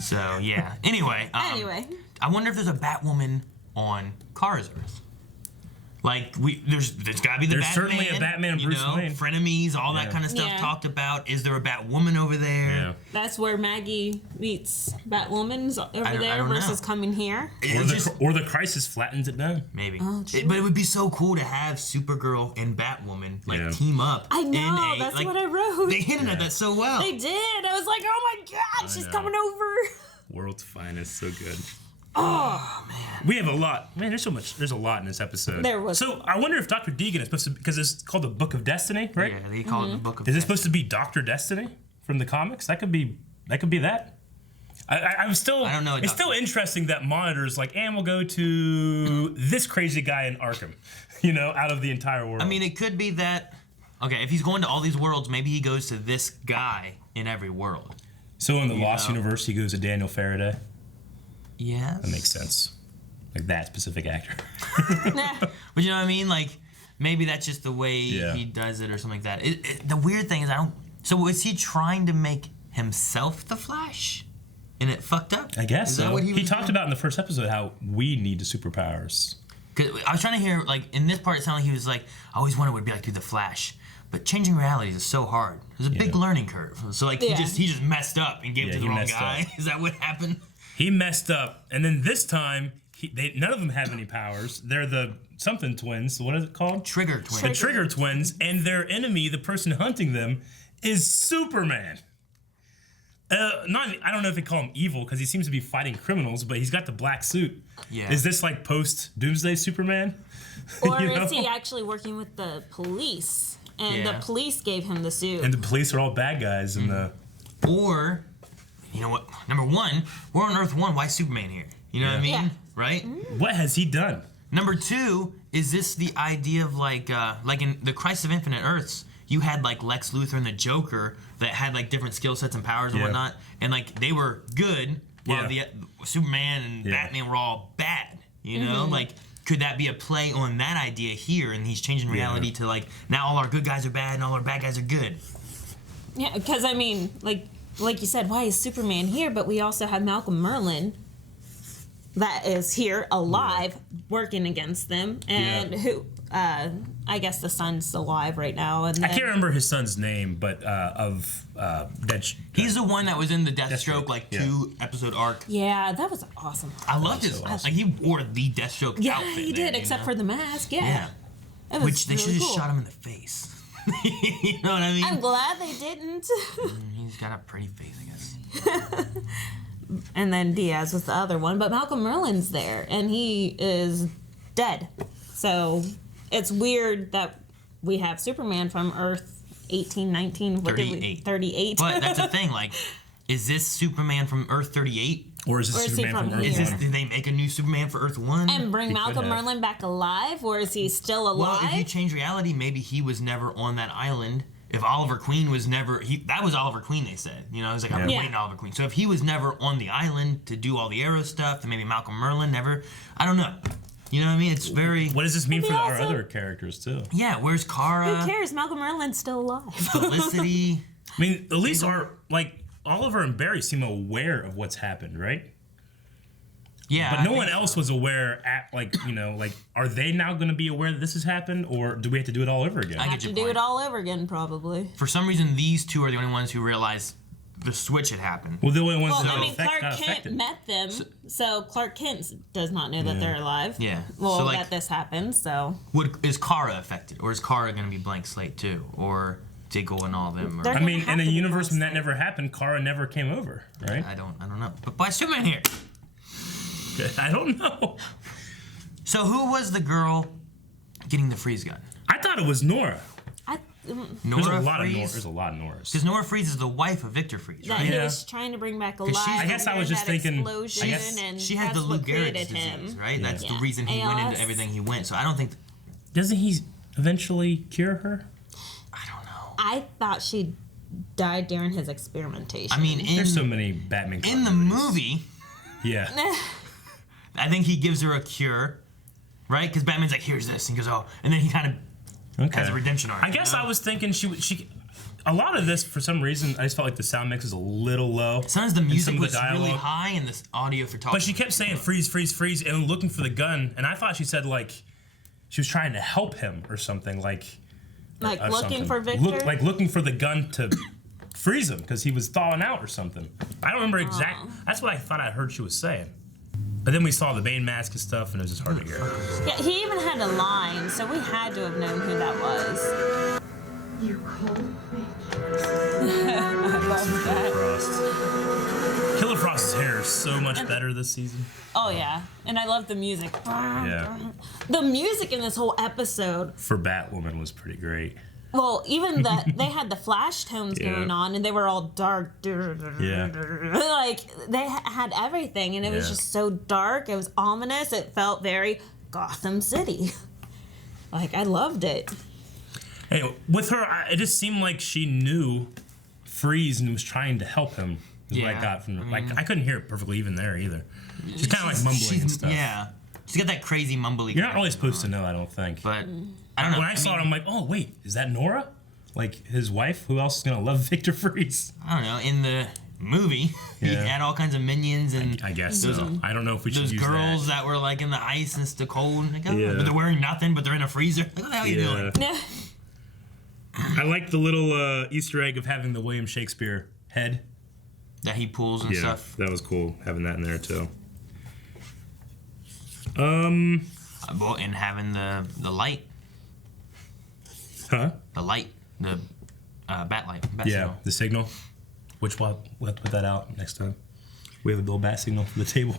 So yeah. Anyway. Anyway. I wonder if there's a Batwoman on Kara's Earth. Like there's gotta be the There's Batman. certainly a Batman you Bruce know, Wayne. frenemies, all that Yeah. kind of stuff Yeah. talked about. Is there a Batwoman over there? Yeah. That's where Maggie meets Batwoman's over I there don't versus know. coming here. Or the crisis flattens it down. Maybe. Oh, true. But it would be so cool to have Supergirl and Batwoman like Yeah. team up. I know, in a, that's like, what I wrote. They hinted at that so well. They did. I was like, oh my god, she's know. coming over. World's finest, so good. Oh man. We have a lot. Man, there's so much. There's a lot in this episode. There was. So I wonder if Dr. Deegan is supposed to, because it's called the Book of Destiny, right? Yeah, they call it the Book of Is it supposed to be Dr. Destiny from the comics? That could be that. I'm still. I don't know. It's still interesting that Monitor's like, and we'll go to this crazy guy in Arkham, out of the entire world. I mean, it could be that. Okay, if he's going to all these worlds, maybe he goes to this guy in every world. so in the Lost know. universe, he goes to Daniel Faraday. Yes. That makes sense. Like that specific actor. But you know what I mean? Like, maybe that's just the way Yeah. he does it or something like that. The weird thing is, So was he trying to make himself the Flash? And it fucked up? I guess Is that so. what He was talked doing? about in the first episode how we need the superpowers. 'Cause I was trying to hear, like, in this part, it sounded like he was like, I always wondered what it'd be like to be the Flash. But changing realities is so hard. There's a big learning curve. So like he just messed up and gave it to the wrong guy. Is that what happened? He messed up, and then this time none of them have any powers. They're the something twins. What is it called? Trigger twins. The Trigger twins, and their enemy, the person hunting them, is Superman. I don't know if they call him evil because he seems to be fighting criminals, but he's got the black suit. Yeah. Is this like post Doomsday Superman? Or is he actually working with the police? And the police gave him the suit. And the police are all bad guys. Or, you know what? Number one, we're on Earth 1. Why is Superman here? You know what I mean? Yeah. Right? What has he done? Number two, is this the idea of like in the Crisis of Infinite Earths, you had like Lex Luthor and the Joker that had like different skill sets and powers and whatnot, and like they were good while the Superman and Batman were all bad. You know, like could that be a play on that idea here? And he's changing reality to like now all our good guys are bad and all our bad guys are good. Yeah, because I mean, like you said, why is Superman here? But we also have Malcolm Merlyn that is here alive working against them, and who I guess the son's alive right now. And I can't remember his son's name, but he's the one that was in the Deathstroke like 2-episode arc. Yeah, that was awesome. I loved his like he wore the Deathstroke outfit. He did, except for the mask. Yeah. Which they really should have cool. shot him in the face. You know what I mean? I'm glad they didn't. He's got a pretty face, I guess. And then Diaz was the other one, but Malcolm Merlyn's there, and he is dead. So it's weird that we have Superman from Earth 1819. 38. But that's the thing, like, is this Superman from Earth 38? Or is this Superman from Earth 1? Did they make a new Superman for Earth 1? And bring Malcolm Merlyn back alive, or is he still alive? Well, if you change reality, maybe he was never on that island. If Oliver Queen was never... that was Oliver Queen, they said. You know, it was like, I'm waiting Oliver Queen. So if he was never on the island to do all the Arrow stuff, then maybe Malcolm Merlyn never... I don't know. You know what I mean? It's very... What does this mean for our other characters, too? Yeah, where's Kara? Who cares? Malcolm Merlyn's still alive. Felicity. I mean, at least Oliver and Barry seem aware of what's happened, right? Yeah. But no one else was aware are they now going to be aware that this has happened, or do we have to do it all over again? I have to do it all over again, probably. For some reason, these two are the only ones who realized the switch had happened. Well, the only ones Clark Kent met them, so Clark Kent does not know that they're alive. Yeah. Well, so, that this happened, so... Is Kara affected, or is Kara going to be blank slate, too? Or Diggle and all them? I mean, in a universe when that never happened, Kara never came over, right? I don't know. But why is Superman here? I don't know. So who was the girl getting the freeze gun? I thought it was Nora. There's a lot of Noras. Because Nora Freeze is the wife of Victor Freeze, right? That he was trying to bring back alive. I guess I was just thinking... And she had the Lou Gehrig's disease, right? Yeah. That's the reason he went into everything he went. So I don't think... Doesn't he eventually cure her? I don't know. I thought she died during his experimentation. I mean, there's so many Batman in the movie... Yeah. I think he gives her a cure, right? Because Batman's like, here's this, and he goes, oh, and then he kind of has a redemption arc. I guess I was thinking she. A lot of this, for some reason, I just felt like the sound mix is a little low. Sometimes the music was really high, and the audio for talking. But she kept saying freeze, freeze, freeze, and looking for the gun, and I thought she said like she was trying to help him or something, like looking for Victor, looking for the gun to freeze him because he was thawing out or something. I don't remember exactly. That's what I thought I heard she was saying. But then we saw the Bane mask and stuff, and it was just hard to hear. Yeah, he even had a line, so we had to have known who that was. You cold me. I love that. Killer Frost's hair is so much better this season. Oh yeah, and I love the music. Yeah. The music in this whole episode for Batwoman was pretty great. Well, even they had the flash tones going on, and they were all dark. Yeah. Like, they had everything, and it was just so dark. It was ominous. It felt very Gotham City. Like, I loved it. Hey, with her, it just seemed like she knew Freeze and was trying to help him. Is what I got from her. Like, I couldn't hear it perfectly even there either. She's kind of like mumbling and stuff. Yeah. She's got that crazy mumbly. You're not really supposed to know, I don't think. But I don't know. When I saw it, I'm like, oh wait, is that Nora? Like his wife? Who else is gonna love Victor Freeze? I don't know. In the movie, he had all kinds of minions and I guess so. I don't know if we should use that. Those girls that were like in the ice and it's the cold. Like, but they're wearing nothing, but they're in a freezer. Like, what the hell are you doing? I like the little Easter egg of having the William Shakespeare head that he pulls and stuff. That was cool having that in there too. Well, and having the light. Huh? The light, the bat light. Bat Yeah, signal. the signal. Which we'll have to put that out next time. We have a little bat signal for the table.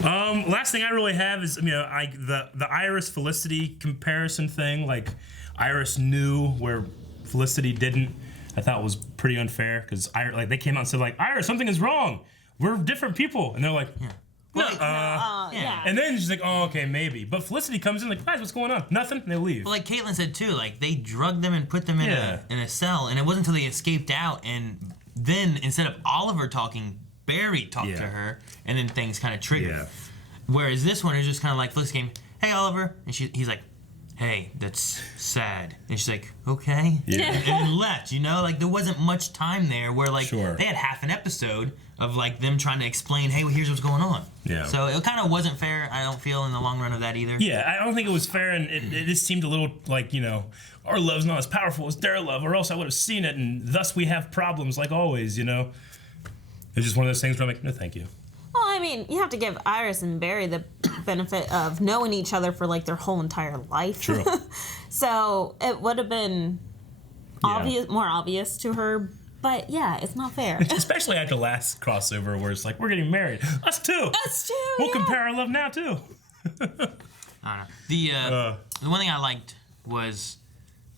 Last thing I really have is the Iris Felicity comparison thing. Like Iris knew where Felicity didn't. I thought was pretty unfair because they came out and said like, Iris, something is wrong. We're different people, and they're like, no, yeah. And then she's like, oh, okay, maybe. But Felicity comes in like, guys, what's going on? Nothing. And they leave. Well, like Caitlin said too, like they drugged them and put them in a cell, and it wasn't until they escaped out, and then instead of Oliver talking, Barry talked to her, and then things kind of triggered. Yeah. Whereas this one is just kind of like Felicity came, hey Oliver, and he's like, hey, that's sad, and she's like, okay, and then left. Like there wasn't much time there where like they had half an episode of like them trying to explain, hey, well, here's what's going on. Yeah. So it kind of wasn't fair. I don't feel in the long run of that either. Yeah, I don't think it was fair, and it just seemed a little like, our love's not as powerful as their love, or else I would have seen it, and thus we have problems like always, It's just one of those things where I'm like, no, thank you. Well, I mean, you have to give Iris and Barry the benefit of knowing each other for like their whole entire life. True. So it would have been more obvious to her. But yeah, it's not fair. Especially after last crossover where it's like, we're getting married. Us too. We'll compare our love now too. I don't know. The one thing I liked was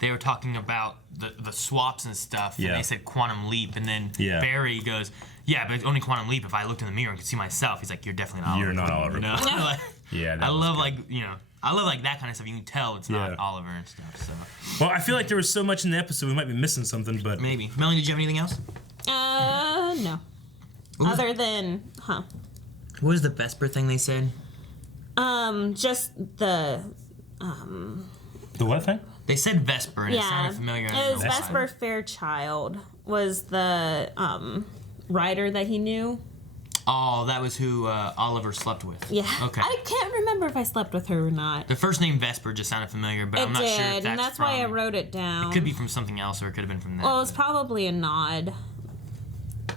they were talking about the swaps and stuff, and they said quantum leap, and then Barry goes, yeah, but it's only quantum leap if I looked in the mirror and could see myself. He's like, you're definitely not Oliver. You're not Oliver. I love I love like that kind of stuff. You can tell it's not Oliver and stuff. So. Well, I feel like there was so much in the episode we might be missing something, but maybe. Melanie, did you have anything else? No. Other than, What was the Vesper thing they said? Just the. The what thing? They said Vesper, and it sounded familiar. It was Vesper Fairchild was the writer that he knew. Oh, that was who Oliver slept with. Yeah. Okay. I can't remember if I slept with her or not. The first name Vesper just sounded familiar, but I'm not sure if that's and that's why I wrote it down. It could be from something else, or it could have been from that. Well, it's probably a nod,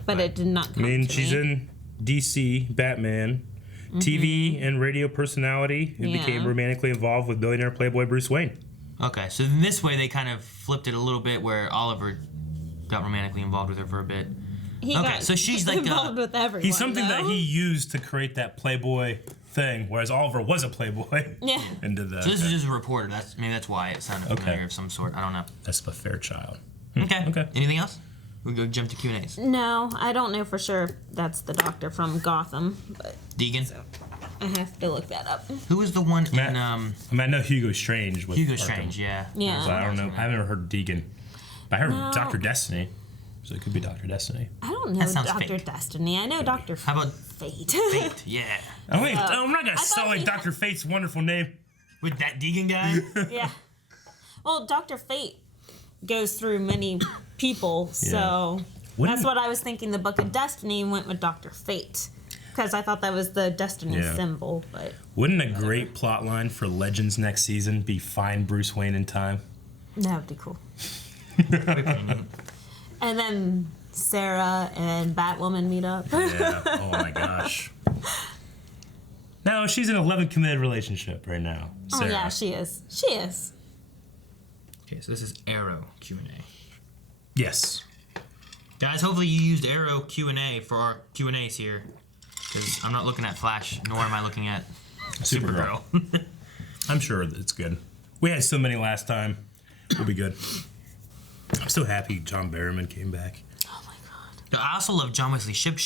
but it did not come to she's me. in DC, Batman, TV and radio personality, and became romantically involved with billionaire playboy Bruce Wayne. Okay, so in this way they kind of flipped it a little bit, where Oliver got romantically involved with her for a bit. So she's like involved with everyone. He's something that he used to create that playboy thing, whereas Oliver was a playboy. Yeah. And did that. So this is just a reporter. Maybe that's why it sounded familiar of some sort. I don't know. That's a Fairchild. Okay. Anything else? We go jump to Q&As. No, I don't know for sure if that's the doctor from Gotham, but Deegan. So I have to look that up. Who was the one in I know Hugo Strange. With Hugo Arkham. Strange, yeah. So I don't know. I haven't heard Deegan, but I heard Dr. Destiny. So it could be Dr. Destiny. I don't know Dr. Destiny. I know Dr. How about Fate? Fate, yeah. I'm not gonna sell like Dr. Fate's wonderful name. With that Deegan guy? Yeah. Well, Dr. Fate goes through many people, so that's what I was thinking. The Book of Destiny went with Dr. Fate because I thought that was the Destiny symbol. But wouldn't a great plot line for Legends next season be find Bruce Wayne in time? That would be cool. And then Sarah and Batwoman meet up. Yeah. Oh my gosh. No, she's in an 11 committed relationship right now. Sarah. Oh yeah, she is. She is. Okay, so this is Arrow Q&A. Yes. Guys, hopefully you used Arrow Q&A for our Q&As here. Because I'm not looking at Flash, nor am I looking at Supergirl. I'm sure it's good. We had so many last time. We'll be good. I'm so happy John Barrowman came back. Oh my god. I also love John Wesley Shipp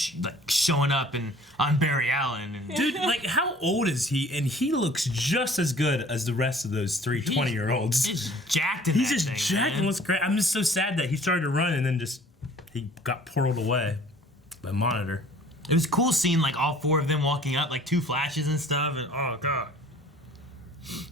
showing up on Barry Allen. Dude, like, how old is he? And he looks just as good as the rest of those 20-year-olds. He's jacked in He's that just thing, jacked and looks great. I'm just so sad that he started to run and then he got portaled away by Monitor. It was cool seeing like all four of them walking up, like two Flashes and stuff, and oh god.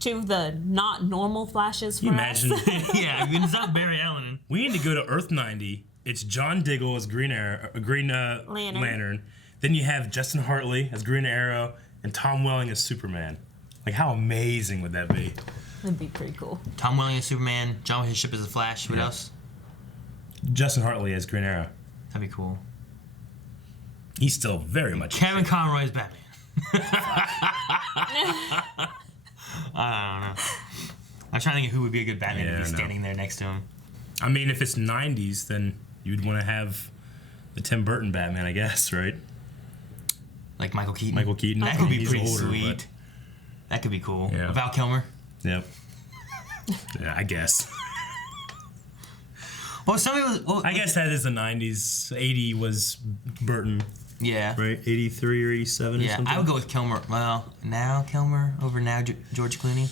Two of the not normal Flashes for Can you imagine? Yeah, it's not Barry Allen. We need to go to Earth 90. It's John Diggle as Green Lantern. Then you have Justin Hartley as Green Arrow and Tom Welling as Superman. Like, how amazing would that be? That'd be pretty cool. Tom Welling as Superman. John his ship as the Flash. What else? Justin Hartley as Green Arrow. That'd be cool. He's still very much. Kevin Conroy as Batman. I don't know. I'm trying to think of who would be a good Batman to be standing there next to him. I mean, if it's 90s, then you'd want to have the Tim Burton Batman, I guess, right? Like Michael Keaton. Michael Keaton. That could be He's pretty older, sweet. but- That could be cool. Yeah. Val Kilmer. Yep. Yeah, I guess. Well, somebody was. Well, I guess that is the 90s. 80 was Burton. Yeah. Right? 83 or 87 or Yeah, something? I would go with Kilmer. Well, now Kilmer over now George Clooney.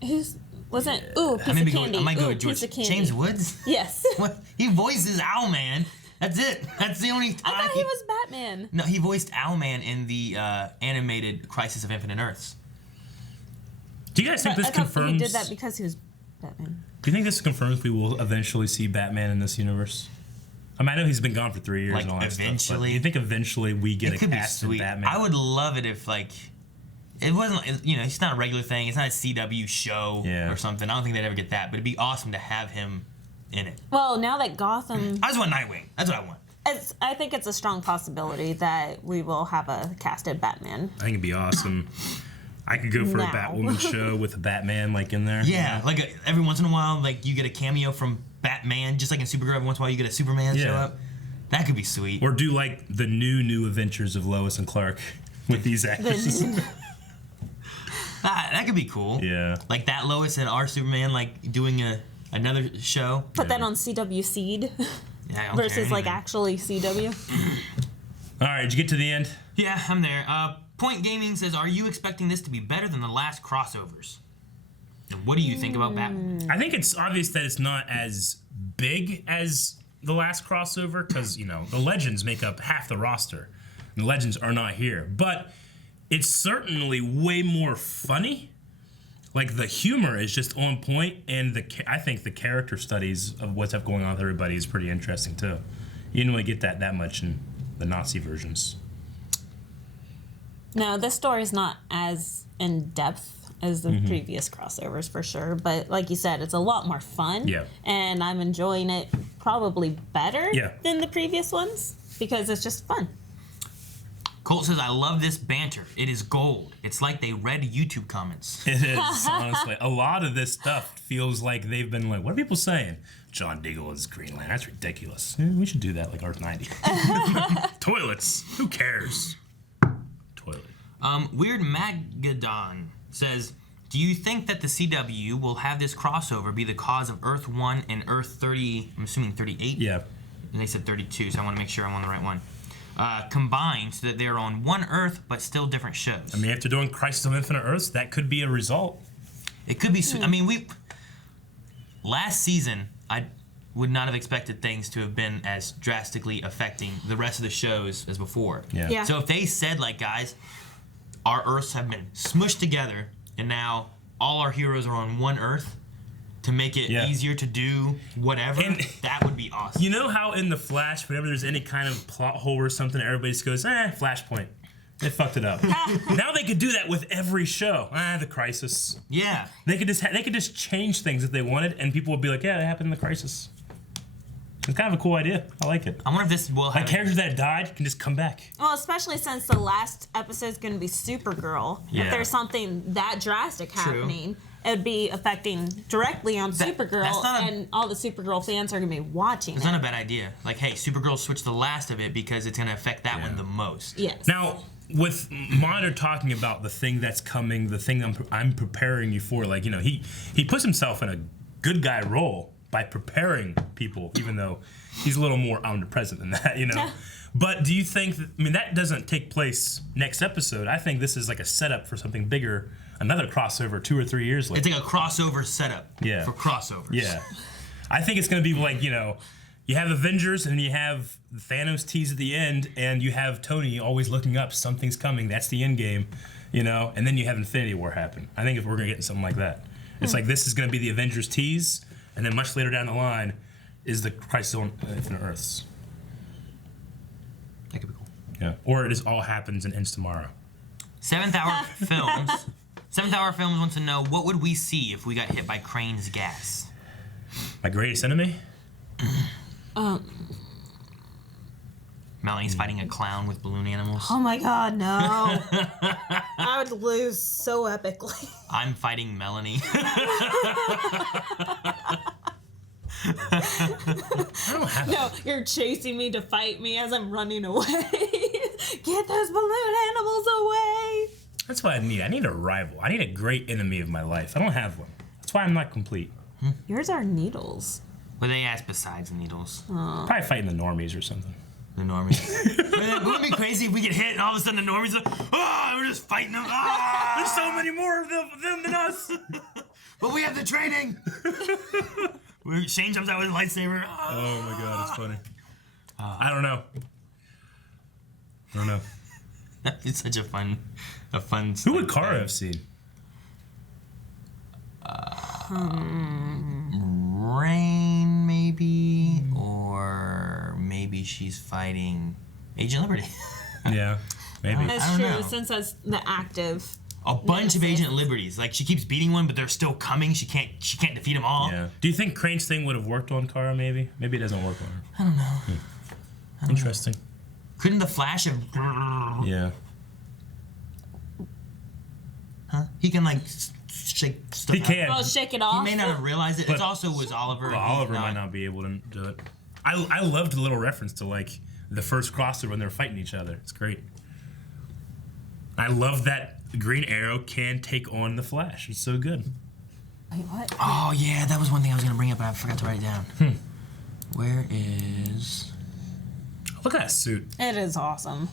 Who's wasn't? Ooh, piece of candy. I might go Ooh, with George. piece of candy. James Woods. Yes. What? He voices Owlman. That's it. That's the only time. I thought he was Batman. No, he voiced Owlman in the animated Crisis of Infinite Earths. Do you guys think this I thought confirms? he did that because he was Batman. Do you think this confirms we will eventually see Batman in this universe? I mean, I know he's been gone for 3 years Like, and all that eventually? stuff, but do you think eventually we get It a could be cast of sweet. Batman? I would love it if like it wasn't. It's not a regular thing. It's not a CW show or something. I don't think they'd ever get that. But it'd be awesome to have him in it. Well, now that Gotham, I just want Nightwing. That's what I want. I think it's a strong possibility that we will have a casted Batman. I think it'd be awesome. I could go for Now. a Batwoman show with a Batman like in there. Yeah, like every once in a while, like you get a cameo from Batman, just like in Supergirl. Every once in a while, you get a Superman show up. That could be sweet. Or do like the new adventures of Lois and Clark with these actors. That could be cool. Yeah. Like that Lois and our Superman, like doing another show. Put that on CW Seed Yeah, I don't versus care like anyway. actually CW. All right, did you get to the end? Yeah, I'm there. Point Gaming says, "Are you expecting this to be better than the last crossovers?" And what do you think about Batman? I think it's obvious that it's not as big as the last crossover because, the Legends make up half the roster. And the Legends are not here. But it's certainly way more funny. Like, the humor is just on point, and I think the character studies of what's going on with everybody is pretty interesting, too. You didn't really get that much in the Nazi versions. No, this story is not as in depth as the previous crossovers for sure. But like you said, it's a lot more fun. Yeah. And I'm enjoying it probably better than the previous ones because it's just fun. Colt says, "I love this banter. It is gold. It's like they read YouTube comments." It is, honestly. A lot of this stuff feels like they've been like, what are people saying? John Diggle is Green Lantern. That's ridiculous. We should do that like Earth 90. Toilets. Who cares? Toilet. Weird Magadon says, "Do you think that the CW will have this crossover be the cause of Earth 1 and Earth 30, I'm assuming 38? Yeah. And they said 32, so I want to make sure I'm on the right one. Combined so that they're on one Earth but still different shows." I mean, after doing Crisis on Infinite Earths, that could be a result. It could be, I mean, last season, I would not have expected things to have been as drastically affecting the rest of the shows as before. Yeah. So if they said, like, guys, our Earths have been smushed together, and now all our heroes are on one Earth to make it easier to do whatever, that would be awesome. You know how in The Flash, whenever there's any kind of plot hole or something, everybody just goes, Flashpoint. They fucked it up. Now they could do that with every show. The Crisis. Yeah. They could just change things if they wanted, and people would be like, yeah, that happened in The Crisis. It's kind of a cool idea. I like it. I wonder if this will have... Like, characters that died can just come back. Well, especially since the last episode is going to be Supergirl. Yeah. If there's something that drastic happening, it would be affecting directly on Supergirl, and all the Supergirl fans are going to be watching It's not a bad idea. Like, hey, Supergirl switched the last of it because it's going to affect that one the most. Yes. Now, with Monitor talking about the thing that's coming, the thing I'm preparing you for, like, he puts himself in a good guy role by preparing people, even though he's a little more omnipresent than that, But do you think, that doesn't take place next episode. I think this is like a setup for something bigger, another crossover 2 or 3 years later. It's like a crossover setup for crossovers. Yeah. I think it's going to be like, you have Avengers and you have Thanos tease at the end, and you have Tony always looking up, something's coming, that's the end game, and then you have Infinity War happen. I think if we're going to get something like that. It's like this is going to be the Avengers tease, and then much later down the line is the Crisis on Infinite Earths. That could be cool. Yeah. Or it just all happens and ends tomorrow. 7th Hour Films Seventh Hour Films wants to know, what would we see if we got hit by Crane's gas? My greatest enemy? Melanie's fighting a clown with balloon animals. Oh my god, no. I would lose so epically. I'm fighting Melanie. I don't have No, you're chasing me to fight me as I'm running away. Get those balloon animals away. That's what I need. I need a rival. I need a great enemy of my life. I don't have one. That's why I'm not complete. Yours are needles. What they ask besides needles? Probably fighting the normies or something. The normies. Wouldn't it be crazy if we get hit and all of a sudden the normies are, we're just fighting them. There's so many more of them than us. But we have the training. Shane jumps out with a lightsaber. Oh my god, it's funny. I don't know. That'd be such a fun. Who would Kara have seen? Rain, maybe, or maybe she's fighting Agent Liberty. Yeah, maybe. That's I don't true, know. since that's the active. A bunch of Agent Liberties. Like, she keeps beating one, but they're still coming. She can't defeat them all. Yeah. Do you think Crane's thing would have worked on Kara? Maybe it doesn't work on her. I don't know. Interesting. Couldn't the Flash have? Yeah. Huh? He can like shake stuff. He can. Oh, shake it He off. may not have realized it. But- It also was Oliver. Well, and he's Oliver might not be able to do it. I loved the little reference to like the first crossover when they're fighting each other. It's great. I love that Green Arrow can take on the Flash. It's so good. Wait, what? Oh yeah, that was one thing I was gonna bring up, but I forgot to write it down. Where is? Look at that suit. It is awesome.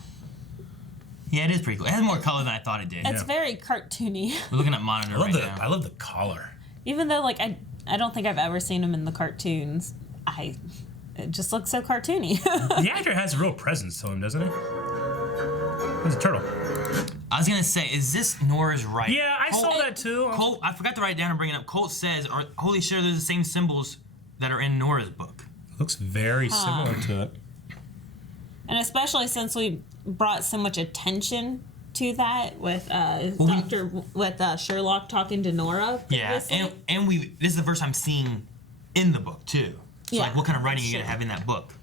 Yeah, it is pretty cool. It has more color than I thought it did. It's very cartoony. We're looking at monitor right now. I love the collar. Even though, like, I don't think I've ever seen him in the cartoons. It just looks so cartoony. The actor has a real presence to him, doesn't he? He's a turtle. I was gonna say, is this Nora's right? Yeah, I saw that too. Colt, I forgot to write it down and bring it up. Colt says, "Holy shit, they're the same symbols that are in Nora's book." Looks very similar to it. And especially since we brought so much attention to that with Sherlock talking to Nora. Yeah, previously. and this is the first time seeing in the book too. So like, what kind of writing are you gonna have in that book?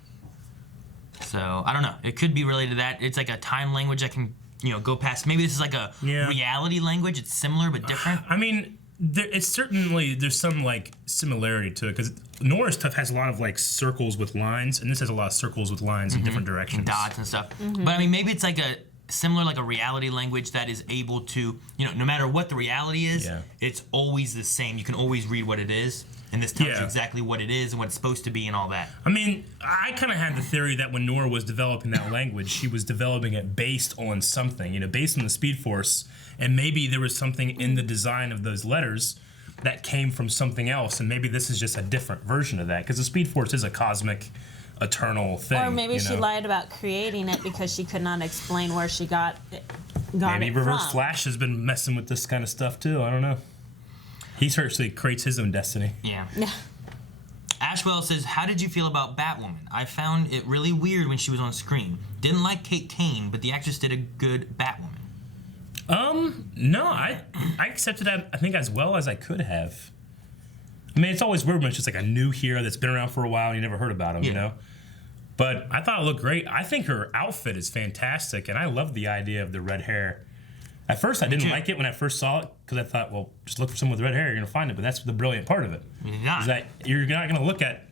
So I don't know. It could be related to that. It's like a time language that can go past. Maybe this is like a reality language. It's similar but different. I mean, there's some like similarity to it because Nora's stuff has a lot of like circles with lines, and this has a lot of circles with lines in different directions, and dots and stuff. But I mean, maybe it's like a similar, like a reality language that is able to, no matter what the reality is, it's always the same. You can always read what it is. And this tells you exactly what it is and what it's supposed to be and all that. I mean, I kind of had the theory that when Nora was developing that language, she was developing it based on something, based on the Speed Force, and maybe there was something in the design of those letters that came from something else, and maybe this is just a different version of that, because the Speed Force is a cosmic, eternal thing. Or maybe she lied about creating it because she could not explain where she got it Maybe Reverse from. Flash has been messing with this kind of stuff too. I don't know. He certainly creates his own destiny. Yeah. Ashwell says, how did you feel about Batwoman? I found it really weird when she was on screen. Didn't like Kate Kane, but the actress did a good Batwoman. No, I accepted that, I think, as well as I could have. I mean, it's always weird when it's just like a new hero that's been around for a while and you never heard about him, But I thought it looked great. I think her outfit is fantastic, and I love the idea of the red hair. At first, I didn't like it when I first saw it, because I thought, well, just look for someone with red hair, you're going to find it. But that's the brilliant part of it. Is that you're not going to look at,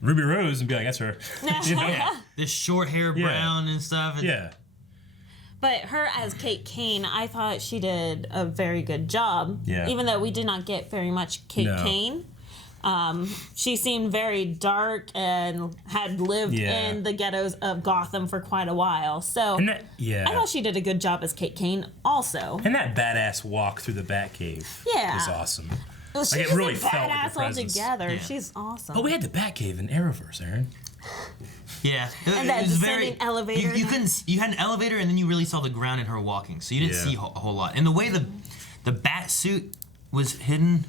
Ruby Rose and be like, that's her. This short hair, brown and stuff. But her as Kate Kane, I thought she did a very good job. Yeah. Even though we did not get very much Kate Kane. She seemed very dark and had lived in the ghettos of Gotham for quite a while. So I thought she did a good job as Kate Kane also. And that badass walk through the Batcave was awesome. Well, she's like, it really a felt like badass a presence. altogether. She's awesome. But we had the Batcave in Arrowverse, Aaron. Yeah, and that descending elevator. You had an elevator, and then you really saw the ground in her walking, so you didn't see a whole lot. And the way the bat suit was hidden,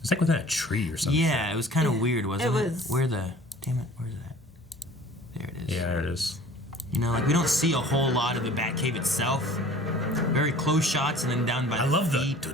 it's like within a tree or something. Yeah, it was kind of weird, wasn't it? Was. Where's that? There it is. Yeah, there it is. Like we don't see a whole lot of the Batcave itself, Very close shots and then down by the feet.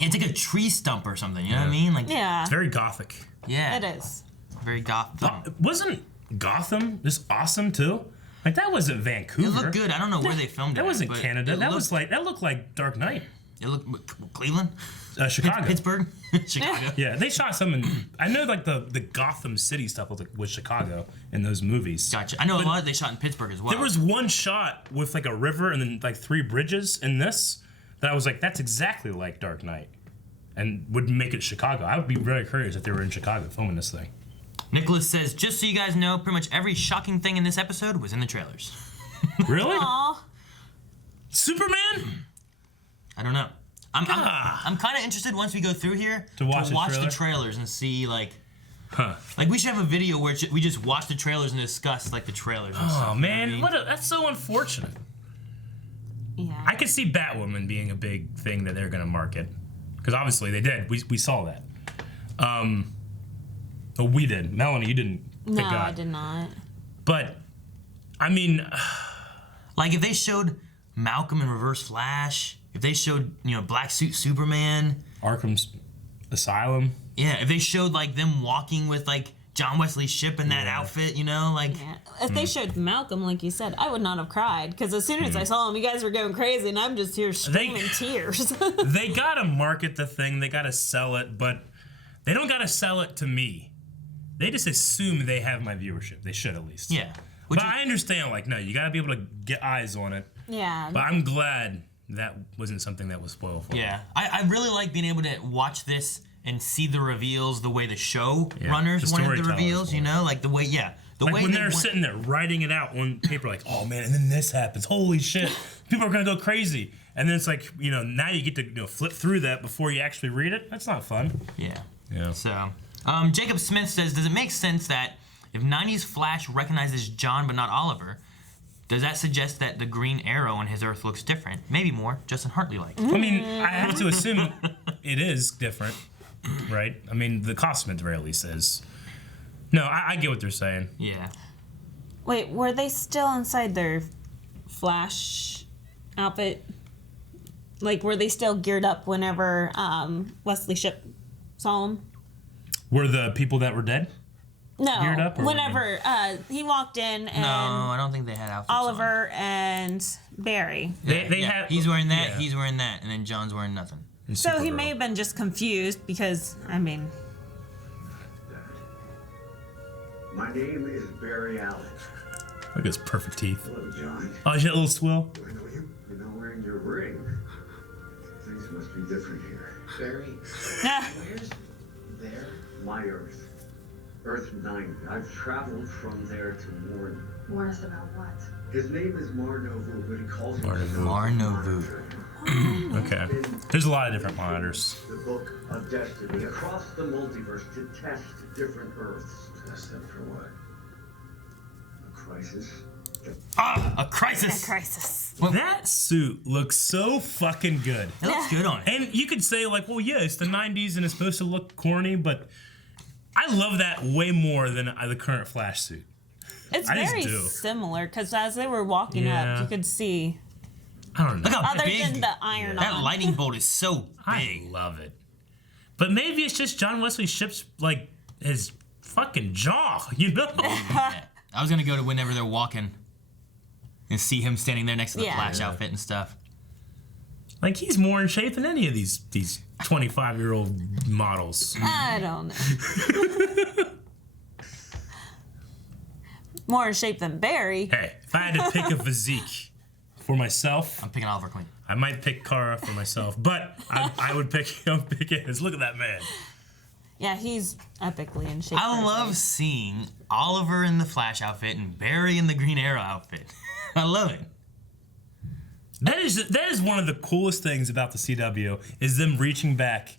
It's like a tree stump or something, you know what I mean? Like, yeah. It's very gothic. Yeah. It is. Very Gotham. Wasn't Gotham just awesome too? Like that wasn't Vancouver. It looked good. I don't know where they filmed it. That wasn't but Canada. That looked like Dark Knight. It looked Cleveland, Chicago, Pittsburgh, Chicago. Yeah, they shot some in. I know like the Gotham City stuff was Chicago in those movies. Gotcha. I know a lot they shot in Pittsburgh as well. There was one shot with like a river and then like 3 bridges in this that I was like, that's exactly like Dark Knight, and would make it Chicago. I would be very curious if they were in Chicago filming this thing. Nicholas says, just so you guys know, pretty much every shocking thing in this episode was in the trailers. Really? Aww. Superman? I don't know. I'm kind of interested once we go through here to watch the trailers and see like we should have a video where we just watch the trailers and discuss like the trailers. And stuff, man, you know what I mean? that's so unfortunate. Yeah. I could see Batwoman being a big thing that they're gonna market because obviously they did. We saw that. We did. Melanie, you didn't. No, I did not. But I mean, like if they showed Malcolm in Reverse Flash. If they showed, Black Suit Superman, Arkham's Asylum. Yeah, if they showed like them walking with like John Wesley's ship in that outfit, If they showed Malcolm, like you said, I would not have cried because as soon as I saw him, you guys were going crazy, and I'm just here screaming tears. They gotta market the thing, they gotta sell it, but they don't gotta sell it to me. They just assume they have my viewership. They should at least. Yeah. But I understand, like, no, you gotta be able to get eyes on it. Yeah. But I'm glad that wasn't something that was spoiled for me. Yeah, I really like being able to watch this and see the reveals the way the show runners wanted the reveals, like the way, the like way when they're sitting there writing it out on paper, like, oh man, and then this happens, holy shit, people are gonna go crazy, and then it's like, now you get to flip through that before you actually read it. That's not fun. Yeah. So, Jacob Smith says, does it make sense that if 90s Flash recognizes John but not Oliver, does that suggest that the Green Arrow on his Earth looks different? Maybe more Justin Hartley-like. I mean, I have to assume it is different, right? I mean, the costume at the very least is. No, I get what they're saying. Yeah. Wait, were they still inside their Flash outfit? Like, were they still geared up whenever Wesley Shipp saw them? Were the people that were dead? No, geared up, or whenever he walked in and no, I don't think they had outfits Oliver and Barry. They had. He's wearing that, he's wearing that, and then John's wearing nothing. So he may have been just confused because, I mean... My name is Barry Allen. Look at his perfect teeth. Hello, John. Oh, is that a little swill? Do I know you? You're not wearing your ring. Things must be different here. Barry, where's there? My Earth. Earth 9. I've traveled from there to warn. Warn us about what? His name is Mar-Novu, but he calls himself Mar-Novu. Okay. There's a lot of different monitors. The Book of Destiny across the multiverse to test different Earths. Test them for what? A crisis? A crisis! A crisis. That suit looks so fucking good. It looks good on it. And you could say, like, well, yeah, it's the 90s and it's supposed to look corny, but I love that way more than the current Flash suit. It's very similar, because as they were walking up, you could see... I don't know. Look how other big than the iron that on. lightning bolt is so big. I love it. But maybe it's just John Wesley Shipp's, like, his fucking jaw, I was going to go to whenever they're walking and see him standing there next to the Flash outfit and stuff. Like, he's more in shape than any of these 25-year-old models. I don't know. More in shape than Barry. Hey, if I had to pick a physique for myself, I'm picking Oliver Queen. I might pick Kara for myself, but I would pick his. Look at that man. Yeah, he's epically in shape. I love seeing Oliver in the Flash outfit and Barry in the Green Arrow outfit. I love it. That is one of the coolest things about the CW is them reaching back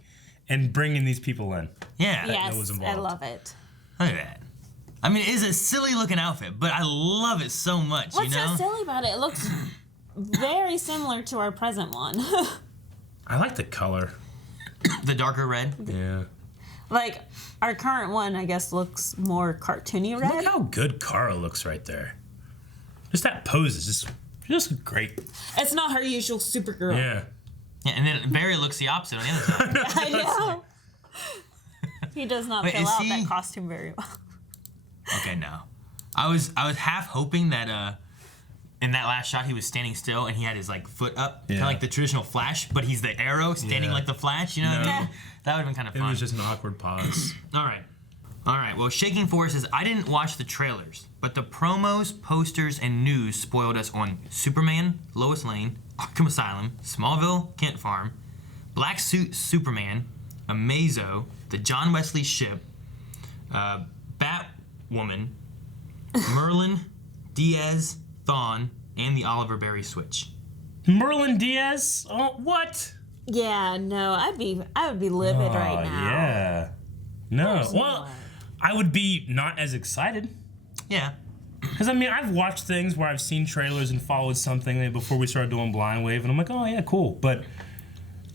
and bringing these people in. Yeah. Yes, I love it. Look at that. I mean, it is a silly looking outfit, but I love it so much, What's you know? so silly about it? It looks very similar to our present one. I like the color. The darker red? Yeah. Like, our current one, I guess, looks more cartoony red. Look how good Kara looks right there. Just that pose is just great. It's not her usual Supergirl. Yeah. Yeah, and then Barry looks the opposite on the other side. I know. He does not Wait, fill is out he- that costume very well. Okay, no. I was half hoping that in that last shot he was standing still and he had his like foot up, kind of like the traditional Flash, but he's the Arrow standing like the Flash. You know what I mean? That would have been kind of fun. It was just an awkward pause. All right. Well, Shaking Forest says, I didn't watch the trailers, but the promos, posters, and news spoiled us on Superman, Lois Lane, Arkham Asylum, Smallville, Kent Farm, Black Suit Superman, Amazo, the John Wesley Ship, Batwoman, Merlin, Diaz, Thawne, and the Oliver Berry Switch. Merlin Diaz? Oh, what? Yeah, no, I would be livid right now. Yeah. No. There's Well, I would be not as excited. Yeah. Because, I mean, I've watched things where I've seen trailers and followed something before we started doing Blind Wave, and I'm like, oh, yeah, cool. But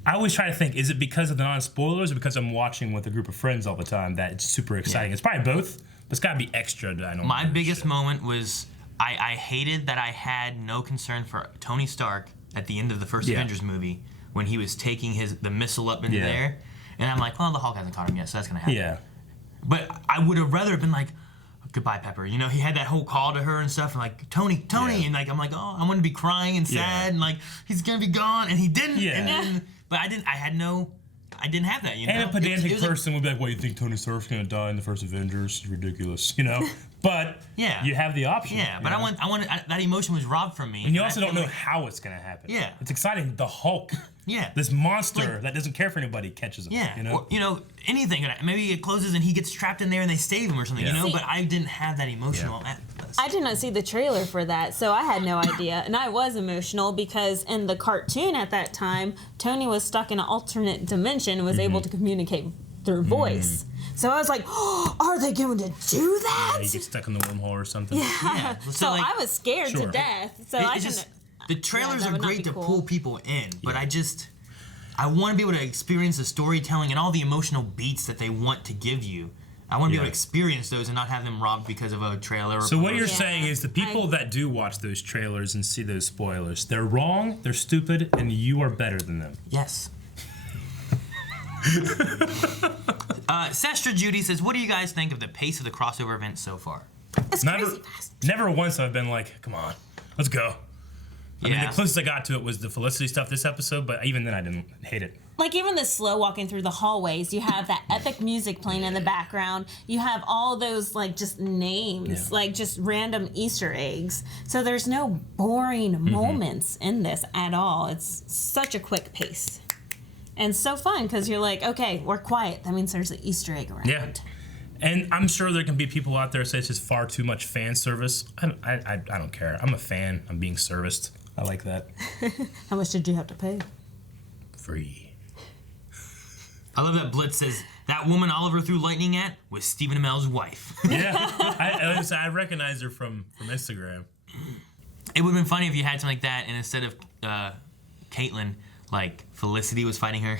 I always try to think, is it because of the non-spoilers or because I'm watching with a group of friends all the time that it's super exciting? Yeah. It's probably both, but it's got to be extra. My biggest moment was I hated that I had no concern for Tony Stark at the end of the first Avengers movie when he was taking the missile up into there. And I'm like, well, the Hulk hasn't caught him yet, so that's going to happen. Yeah. But I would have rather been like, goodbye, Pepper. You know, he had that whole call to her and stuff, and like, Tony. And like, I'm like, oh, I want to be crying and sad, and like, he's going to be gone, and he didn't. Yeah. And then, but I didn't have that, you know? And a pedantic person would be like, well, you think Tony Stark's going to die in the first Avengers? It's ridiculous, you know? But you have the option. Yeah, but I want that emotion was robbed from me. And you also don't know how it's going to happen. Yeah. It's exciting. The Hulk. Yeah. This monster that doesn't care for anybody catches him. Yeah. You know? Or, you know, anything. Maybe it closes and he gets trapped in there and they save him or something, you know? But I didn't have that emotional. I did not see the trailer for that, so I had no idea. And I was emotional because in the cartoon at that time, Tony was stuck in an alternate dimension and was able to communicate through voice. So I was like, oh, are they going to do that? Yeah, you get stuck in the wormhole or something. Yeah. So like, I was scared to death. So I just... The trailers are great to pull people in, but I want to be able to experience the storytelling and all the emotional beats that they want to give you. I want to be able to experience those and not have them robbed because of a trailer. So what you're saying is the people that do watch those trailers and see those spoilers, they're wrong, they're stupid, and you are better than them. Yes. Sestra Judy says, what do you guys think of the pace of the crossover event so far? It's crazy fast. Never once I've been like, come on, let's go. I mean, the closest I got to it was the Felicity stuff this episode, but even then I didn't hate it. Like, even the slow walking through the hallways, you have that epic music playing in the background. You have all those, like, just names, like, just random Easter eggs. So there's no boring moments in this at all. It's such a quick pace. And so fun, because you're like, okay, we're quiet. That means there's an Easter egg around. Yeah. And I'm sure there can be people out there who say it's just far too much fan service. I don't care. I'm a fan. I'm being serviced. I like that. How much did you have to pay? Free. I love that Blitz says, that woman Oliver threw lightning at was Stephen Amell's wife. Yeah. I recognize her from Instagram. It would have been funny if you had something like that, and instead of Caitlyn, like Felicity was fighting her.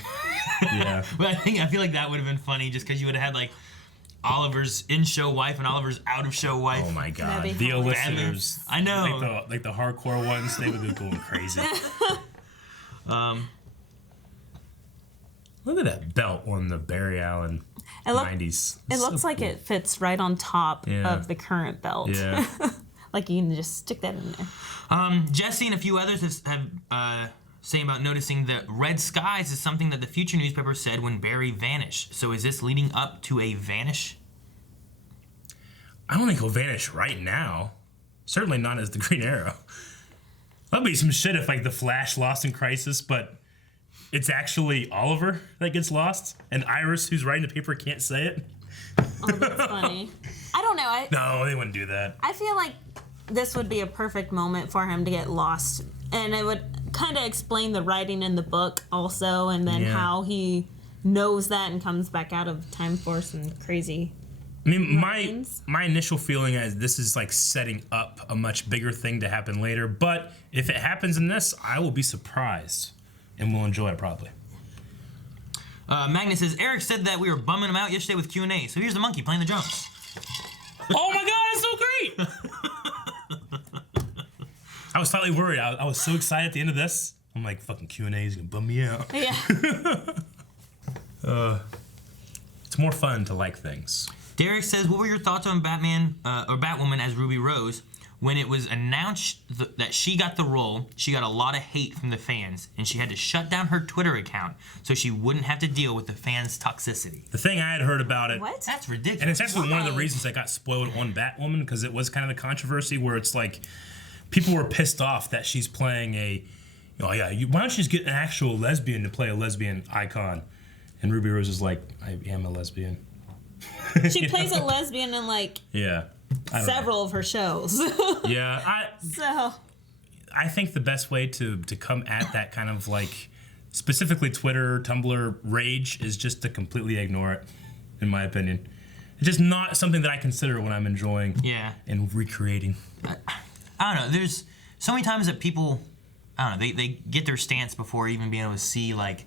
Yeah. But I feel like that would have been funny just because you would have had like Oliver's in-show wife and Oliver's out-of-show wife. Oh my God, the listeners. I know. Like the hardcore ones, they would be going crazy. Look at that belt on the Barry Allen 90s. It looks like it fits right on top of the current belt. Yeah. Like you can just stick that in there. Jesse and a few others have saying about noticing that red skies is something that the future newspaper said when Barry vanished. So is this leading up to a vanish? I don't think he'll vanish right now. Certainly not as the Green Arrow. That'd be some shit if like the Flash lost in Crisis, but it's actually Oliver that gets lost, and Iris, who's writing the paper, can't say it. Oh, that's funny. I don't know. No, they wouldn't do that. I feel like this would be a perfect moment for him to get lost, and it would kind of explain the writing in the book also, and then how he knows that and comes back out of Time Force and crazy. I mean, my initial feeling is this is like setting up a much bigger thing to happen later, but if it happens in this, I will be surprised and will enjoy it probably. Magnus says, Eric said that we were bumming him out yesterday with Q&A, so here's the monkey playing the drums. Oh my god, it's so great! I was slightly worried. I was so excited at the end of this. I'm like, fucking Q&A is gonna bum me out. Yeah. It's more fun to like things. Derek says, what were your thoughts on Batman or Batwoman as Ruby Rose? When it was announced that she got the role, she got a lot of hate from the fans, and she had to shut down her Twitter account so she wouldn't have to deal with the fans' toxicity. The thing I had heard about it, What? That's ridiculous. and it's actually one of the reasons I got spoiled on Batwoman, because it was kind of the controversy where it's like people were pissed off that she's playing why don't you just get an actual lesbian to play a lesbian icon? And Ruby Rose is like, I am a lesbian. She plays a lesbian in like several of her shows. Yeah, I think the best way to come at that kind of like specifically Twitter, Tumblr rage is just to completely ignore it, in my opinion. It's just not something that I consider when I'm enjoying and recreating. I don't know. There's so many times that people, I don't know, they get their stance before even being able to see, like,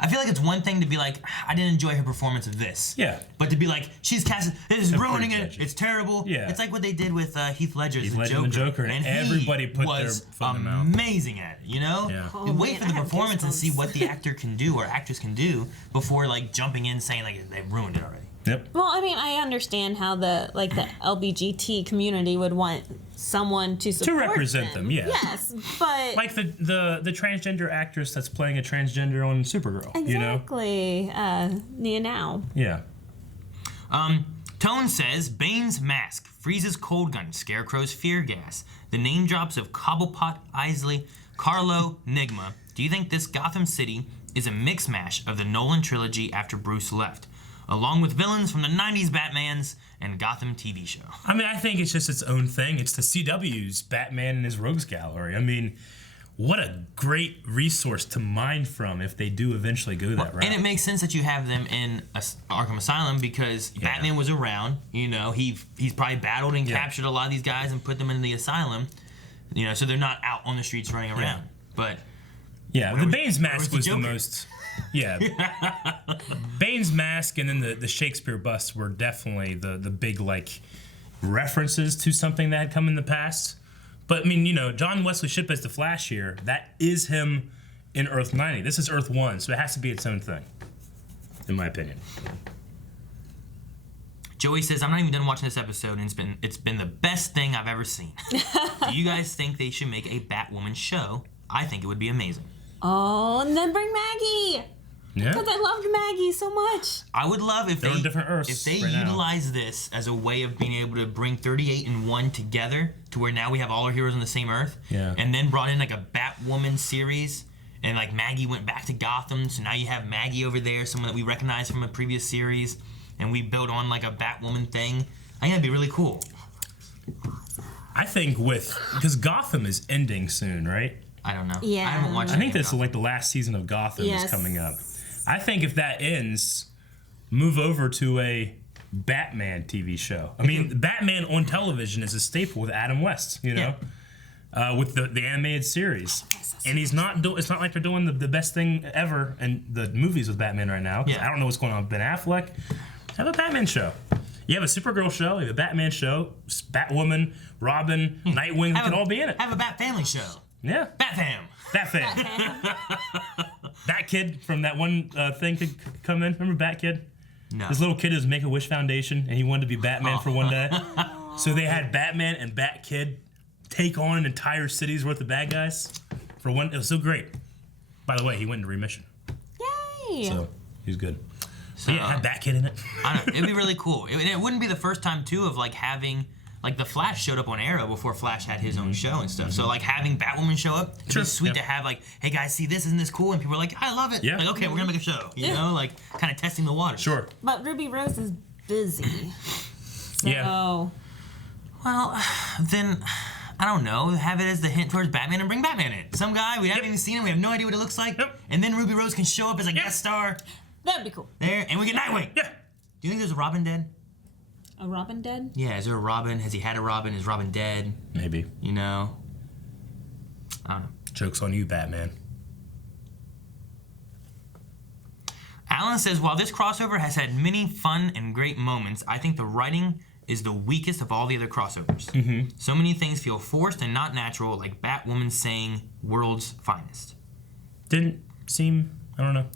I feel like it's one thing to be like, I didn't enjoy her performance of this. Yeah. But to be like, she's casted, it's ruining it, it's terrible. Yeah. It's like what they did with Heath Ledger as the Joker. And everybody put their foot in their mouth. Amazing at it, you know? Yeah. Oh, You wait man, for the I have performance and goosebumps. see what the actor can do or actress can do before like jumping in saying like they've ruined it already. Yep. Well, I mean, I understand how the LBGT community would want someone to support represent them, yeah. Yes, but Like the transgender actress that's playing a transgender on Supergirl, you know? exactly, Nia Now. Yeah. Tone says, Bane's mask, Freeze's cold gun, Scarecrow's fear gas, the name drops of Cobblepot, Isley, Carlo, Nigma. Do you think this Gotham City is a mix mash of the Nolan trilogy after Bruce left, along with villains from the 90s Batmans and Gotham TV show? I mean, I think it's just its own thing. It's the CW's Batman and his Rogues Gallery. I mean, what a great resource to mine from if they do eventually go that route. And it makes sense that you have them in Arkham Asylum because Batman was around. You know, he's probably battled and captured a lot of these guys and put them in the asylum. You know, so they're not out on the streets running around. But the Bane's mask was the Joker? most. Yeah. Bane's mask and then the Shakespeare busts were definitely the big like references to something that had come in the past. But I mean, you know, John Wesley Shipp as the Flash here, that is him in Earth 90. This is Earth 1, so it has to be its own thing, in my opinion. Joey says, I'm not even done watching this episode, and it's been the best thing I've ever seen. Do you guys think they should make a Batwoman show? I think it would be amazing. Oh, and then bring Maggie. Yeah. Because I loved Maggie so much. I would love if They're on different Earths if they right now. utilize this as a way of being able to bring 38 and 1 together to where now we have all our heroes on the same Earth. Yeah. And then brought in like a Batwoman series. And like Maggie went back to Gotham, so now you have Maggie over there, someone that we recognize from a previous series, and we build on like a Batwoman thing. I think that'd be really cool. I think because Gotham is ending soon, right? I don't know. Yeah. I haven't watched I think any of that's Gotham. like the last season of Gotham Yes. is coming up. I think if that ends, move over to a Batman TV show. I mean, Batman on television is a staple with Adam West, you know, with the animated series. And he's not it's not like they're doing the best thing ever in the movies with Batman right now. Yeah. I don't know what's going on with Ben Affleck. Have a Batman show. You have a Supergirl show, you have a Batman show, Batwoman, Robin, Nightwing, they can all be in it. Have a Bat Family show. Yeah. Bat-Fam. Bat Kid from that one thing could come in. Remember Bat Kid? No. This little kid was Make-A-Wish Foundation, and he wanted to be Batman for one day. So they had Batman and Bat Kid take on an entire city's worth of bad guys for one. It was so great. By the way, he went into remission, Yay. so he was good. So, Yeah, had Bat Kid in it. I don't know. It'd be really cool. It wouldn't be the first time, too, of like having. Like, the Flash showed up on Arrow before Flash had his own show and stuff. So, like, having Batwoman show up, it'd be sweet to have, like, hey, guys, see this? Isn't this cool? And people are like, I love it. Yeah. Like, okay, we're going to make a show. You know? Like, kind of testing the water. Sure. But Ruby Rose is busy. So, Yeah. Well, then, I don't know. Have it as the hint towards Batman and bring Batman in. Some guy, we haven't even seen him. We have no idea what it looks like. Yep. And then Ruby Rose can show up as a guest star that'd be cool. there. And we get Nightwing. Yeah. Do you think there's a Robin dead? A Robin dead? Yeah, is there a Robin? Has he had a Robin? Is Robin dead? Maybe. You know? I don't know. Joke's on you, Batman. Alan says, while this crossover has had many fun and great moments, I think the writing is the weakest of all the other crossovers. Mm-hmm. So many things feel forced and not natural, like Batwoman saying world's finest. Didn't seem, I don't know.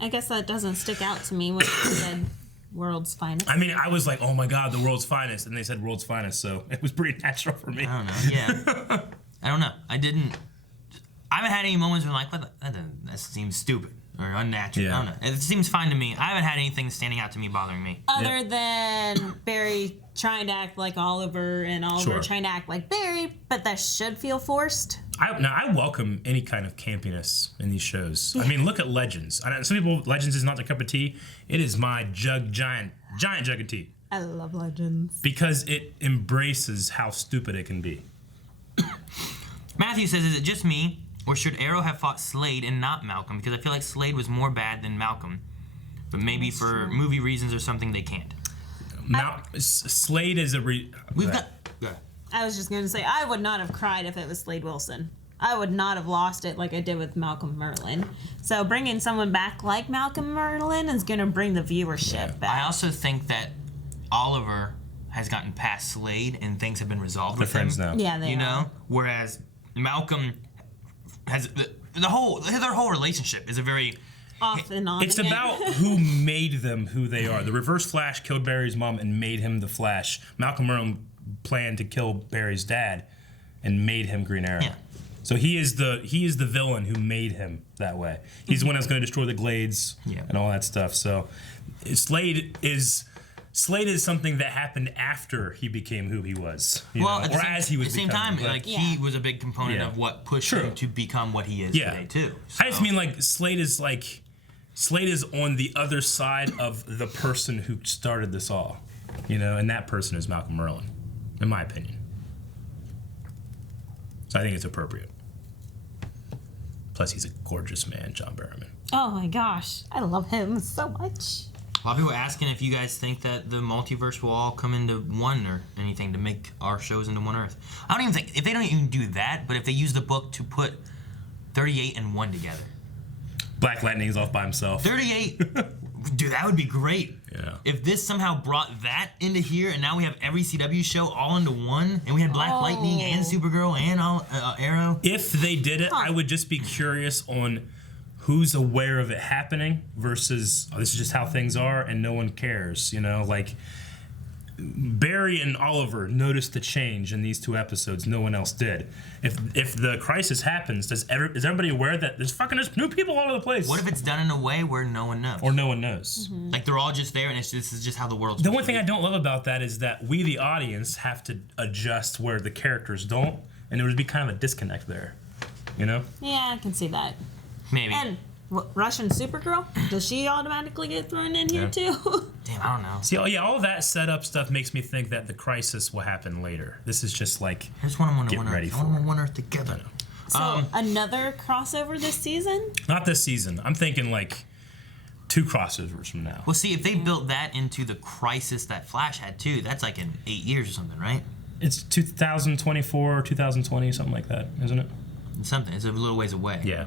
I guess that doesn't stick out to me when you said world's finest. I mean, I was like, oh my God, the world's finest. And they said world's finest, so it was pretty natural for me. I don't know, yeah. I don't know. I haven't had any moments where I'm like, what that seems stupid or unnatural. Yeah. I don't know. It seems fine to me. I haven't had anything standing out to me bothering me. Other than Barry trying to act like Oliver and Oliver trying to act like Barry, but that should feel forced. I welcome any kind of campiness in these shows. I mean, look at Legends. Some people, Legends is not their cup of tea. It is my giant jug of tea. I love Legends. Because it embraces how stupid it can be. Matthew says, is it just me, or should Arrow have fought Slade and not Malcolm? Because I feel like Slade was more bad than Malcolm. But maybe for movie reasons or something, they can't. Slade is a... I was just going to say, I would not have cried if it was Slade Wilson. I would not have lost it like I did with Malcolm Merlyn. So bringing someone back like Malcolm Merlyn is going to bring the viewership back. I also think that Oliver has gotten past Slade and things have been resolved They're with friends him. now. Yeah, they are. Whereas Malcolm has their whole relationship is a very off and on. It's about who made them who they are. The Reverse Flash killed Barry's mom and made him the Flash. Malcolm Merlyn planned to kill Barry's dad and made him Green Arrow. Yeah. So he is the villain who made him that way. He's the one that's going to destroy the Glades and all that stuff. So Slade is something that happened after he became who he was. As he was at the same time, he was a big component of what pushed him to become what he is today too. So. I just mean Slade is on the other side of the person who started this all, and that person is Malcolm Merlyn, in my opinion. So I think it's appropriate. Plus, he's a gorgeous man, John Barrowman. Oh my gosh, I love him so much. A lot of people are asking if you guys think that the multiverse will all come into one or anything to make our shows into one Earth. I don't even think, if they don't even do that, but if they use the book to put 38 and 1 together. Black Lightning's off by himself. 38, dude, that would be great. Yeah. If this somehow brought that into here and now we have every CW show all into one and we had Black Lightning and Supergirl and Arrow. If they did it, I would just be curious on who's aware of it happening versus this is just how things are and no one cares, like Barry and Oliver noticed the change in these 2 episodes. No one else did. If the crisis happens, is everybody aware that there's new people all over the place? What if it's done in a way where no one knows? Or no one knows. Mm-hmm. Like they're all just there and this is just how the world's The one thing I don't love about that is that we, the audience, have to adjust where the characters don't, and there would be kind of a disconnect there, Yeah, I can see that. Maybe. And Russian Supergirl? Does she automatically get thrown in here too? Damn, I don't know. See, all that setup stuff makes me think that the crisis will happen later. This is just like I just want them on get one ready Earth. for I want them it. on one Earth together. So another crossover this season? Not this season. I'm thinking like 2 crossovers from now. Well, see, if they built that into the crisis that Flash had too, that's like in 8 years or something, right? It's 2024 or 2020, something like that, isn't it? Something. It's a little ways away. Yeah.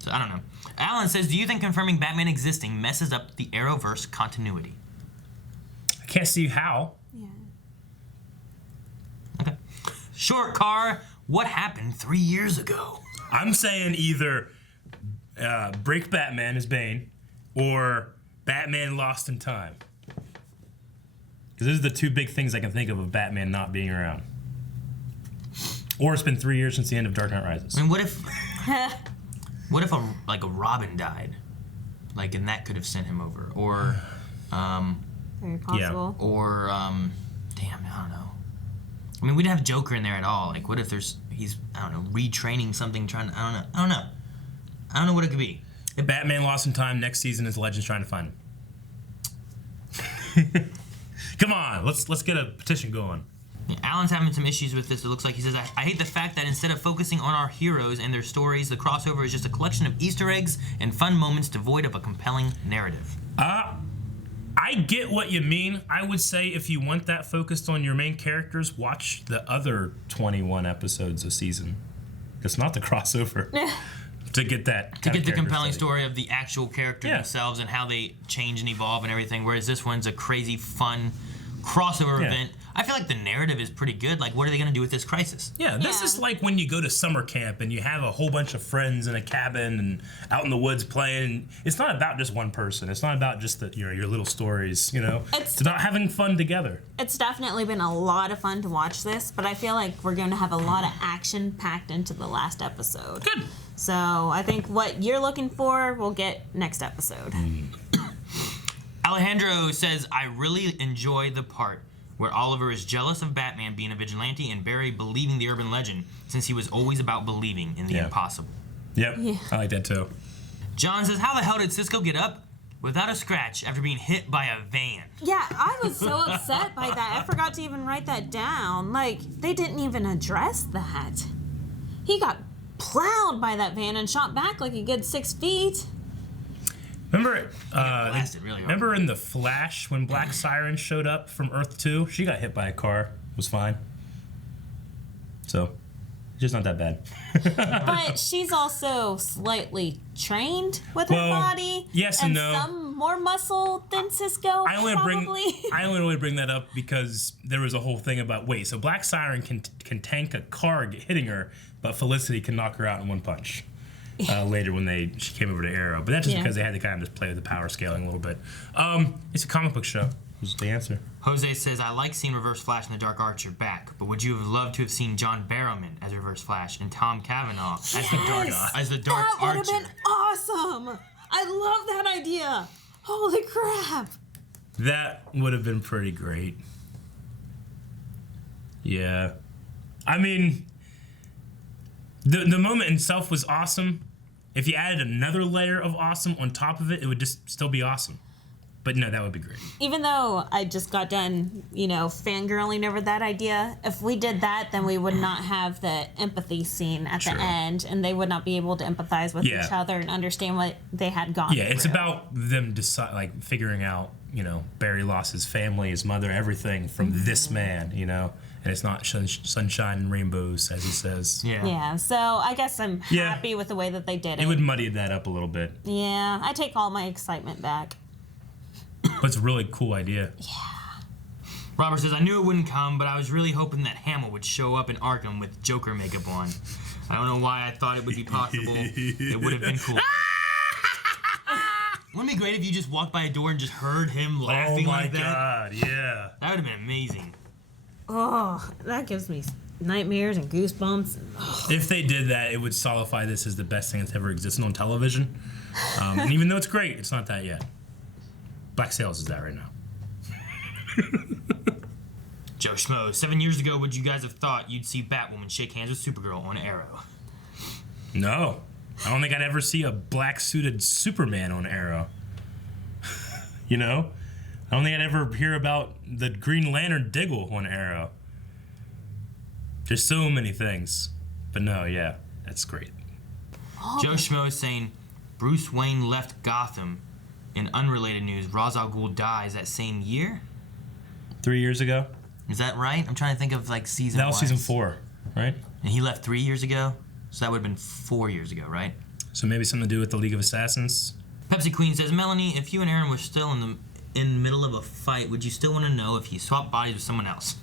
So I don't know. Alan says, do you think confirming Batman existing messes up the Arrowverse continuity? I can't see how. Yeah. Okay. Short Car, what happened 3 years ago? I'm saying either break Batman as Bane or Batman Lost in Time. Because those are the 2 big things I can think of Batman not being around. Or it's been 3 years since the end of Dark Knight Rises. I mean, what if... What if a Robin died, and that could have sent him over, or, very possible. Yeah. Or, damn, I don't know. I mean, we didn't have Joker in there at all. Like, what if he's retraining something, I don't know what it could be. If Batman Lost in Time next season is Legends trying to find him. Come on, let's get a petition going. Yeah, Alan's having some issues with this. It looks like he says, I hate the fact that instead of focusing on our heroes and their stories, the crossover is just a collection of Easter eggs and fun moments devoid of a compelling narrative. I get what you mean. I would say if you want that focused on your main characters, watch the other 21 episodes a season. It's not the crossover. to get that to kind get the of compelling study. story of the actual character themselves and how they change and evolve and everything. Whereas this one's a crazy, fun crossover event. I feel like the narrative is pretty good. Like, what are they going to do with this crisis? Yeah, this is like when you go to summer camp and you have a whole bunch of friends in a cabin and out in the woods playing. It's not about just one person. It's not about just your little stories, you know? It's about having fun together. It's definitely been a lot of fun to watch this, but I feel like we're going to have a lot of action packed into the last episode. Good. So I think what you're looking for, we'll get next episode. Alejandro says, I really enjoy the part where Oliver is jealous of Batman being a vigilante and Barry believing the urban legend, since he was always about believing in the impossible. Yep, I like that too. John says, how the hell did Cisco get up without a scratch after being hit by a van? Yeah, I was so upset by that. I forgot to even write that down. Like, they didn't even address that. He got plowed by that van and shot back like a good 6 feet. Remember, blasted really hard. Remember in The Flash when Black Siren showed up from Earth 2? She got hit by a car. It was fine. So, just not that bad. But she's also slightly trained with her body. Yes and no. Some more muscle than Cisco, I only really bring that up because there was a whole thing about, so Black Siren can tank a car hitting her, but Felicity can knock her out in one punch. Later when she came over to Arrow. But that's just because they had to kind of just play with the power scaling a little bit. It's a comic book show. Is the answer. Jose says, I like seeing Reverse Flash and the Dark Archer back, but would you have loved to have seen John Barrowman as Reverse Flash and Tom Cavanaugh as the Dark That would Archer? have been awesome. I love that idea. Holy crap. That would have been pretty great. Yeah. I mean, the moment itself was awesome. If you added another layer of awesome on top of it, it would just still be awesome. But no, that would be great. Even though I just got done, fangirling over that idea, if we did that, then we would not have the empathy scene at the end, and they would not be able to empathize with each other and understand what they had gone through. Yeah, it's about them figuring out, Barry lost his family, his mother, everything from this man, and it's not sunshine and rainbows, as he says. Yeah, so I guess I'm happy with the way that they did it. It would muddy that up a little bit. Yeah, I take all my excitement back. But it's a really cool idea. Yeah. Robert says, I knew it wouldn't come, but I was really hoping that Hamill would show up in Arkham with Joker makeup on. I don't know why I thought it would be possible. It would have been cool. Wouldn't it be great if you just walked by a door and just heard him laughing like that? Oh my god, yeah. That would have been amazing. Oh, that gives me nightmares and goosebumps. If they did that, it would solidify this as the best thing that's ever existed on television. And even though it's great, it's not that yet. Black Sails is that right now. Joe Schmo, 7 years ago, would you guys have thought you'd see Batwoman shake hands with Supergirl on Arrow? No. I don't think I'd ever see a black-suited Superman on Arrow. I don't think I'd ever hear about the Green Lantern Diggle on Arrow. There's so many things. But no, yeah, that's great. Joe Schmo is saying, Bruce Wayne left Gotham. In unrelated news, Ra's al Ghul dies that same year? 3 years ago? Is that right? I'm trying to think of season. That was season 4, right? And he left 3 years ago? So that would have been 4 years ago, right? So maybe something to do with the League of Assassins? Pepsi Queen says, Melanie, if you and Aaron were still in the middle of a fight, would you still want to know if he swapped bodies with someone else?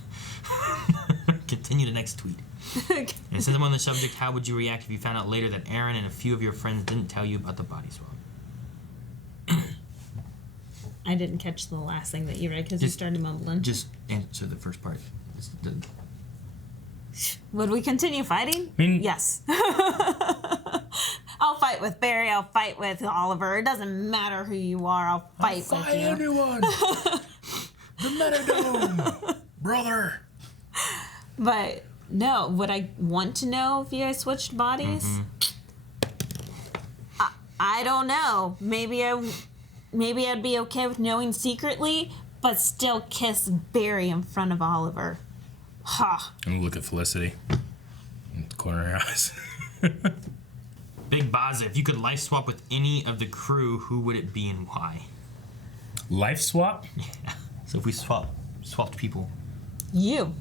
Continue the next tweet. And since I'm on the subject, how would you react if you found out later that Aaron and a few of your friends didn't tell you about the body swap? I didn't catch the last thing that you read because you started mumbling. Just answer the first part. Would we continue fighting? Yes. I'll fight with Barry. I'll fight with Oliver. It doesn't matter who you are. I'll fight with you. Anyone. The Metadome, brother. But no, would I want to know if you guys switched bodies? Mm-hmm. I don't know. Maybe I'd be okay with knowing secretly, but still kiss Barry in front of Oliver. Ha. And look at Felicity in the corner of her eyes. Big Baza, if you could life swap with any of the crew, who would it be and why? Life swap? Yeah. So if we swapped people. You.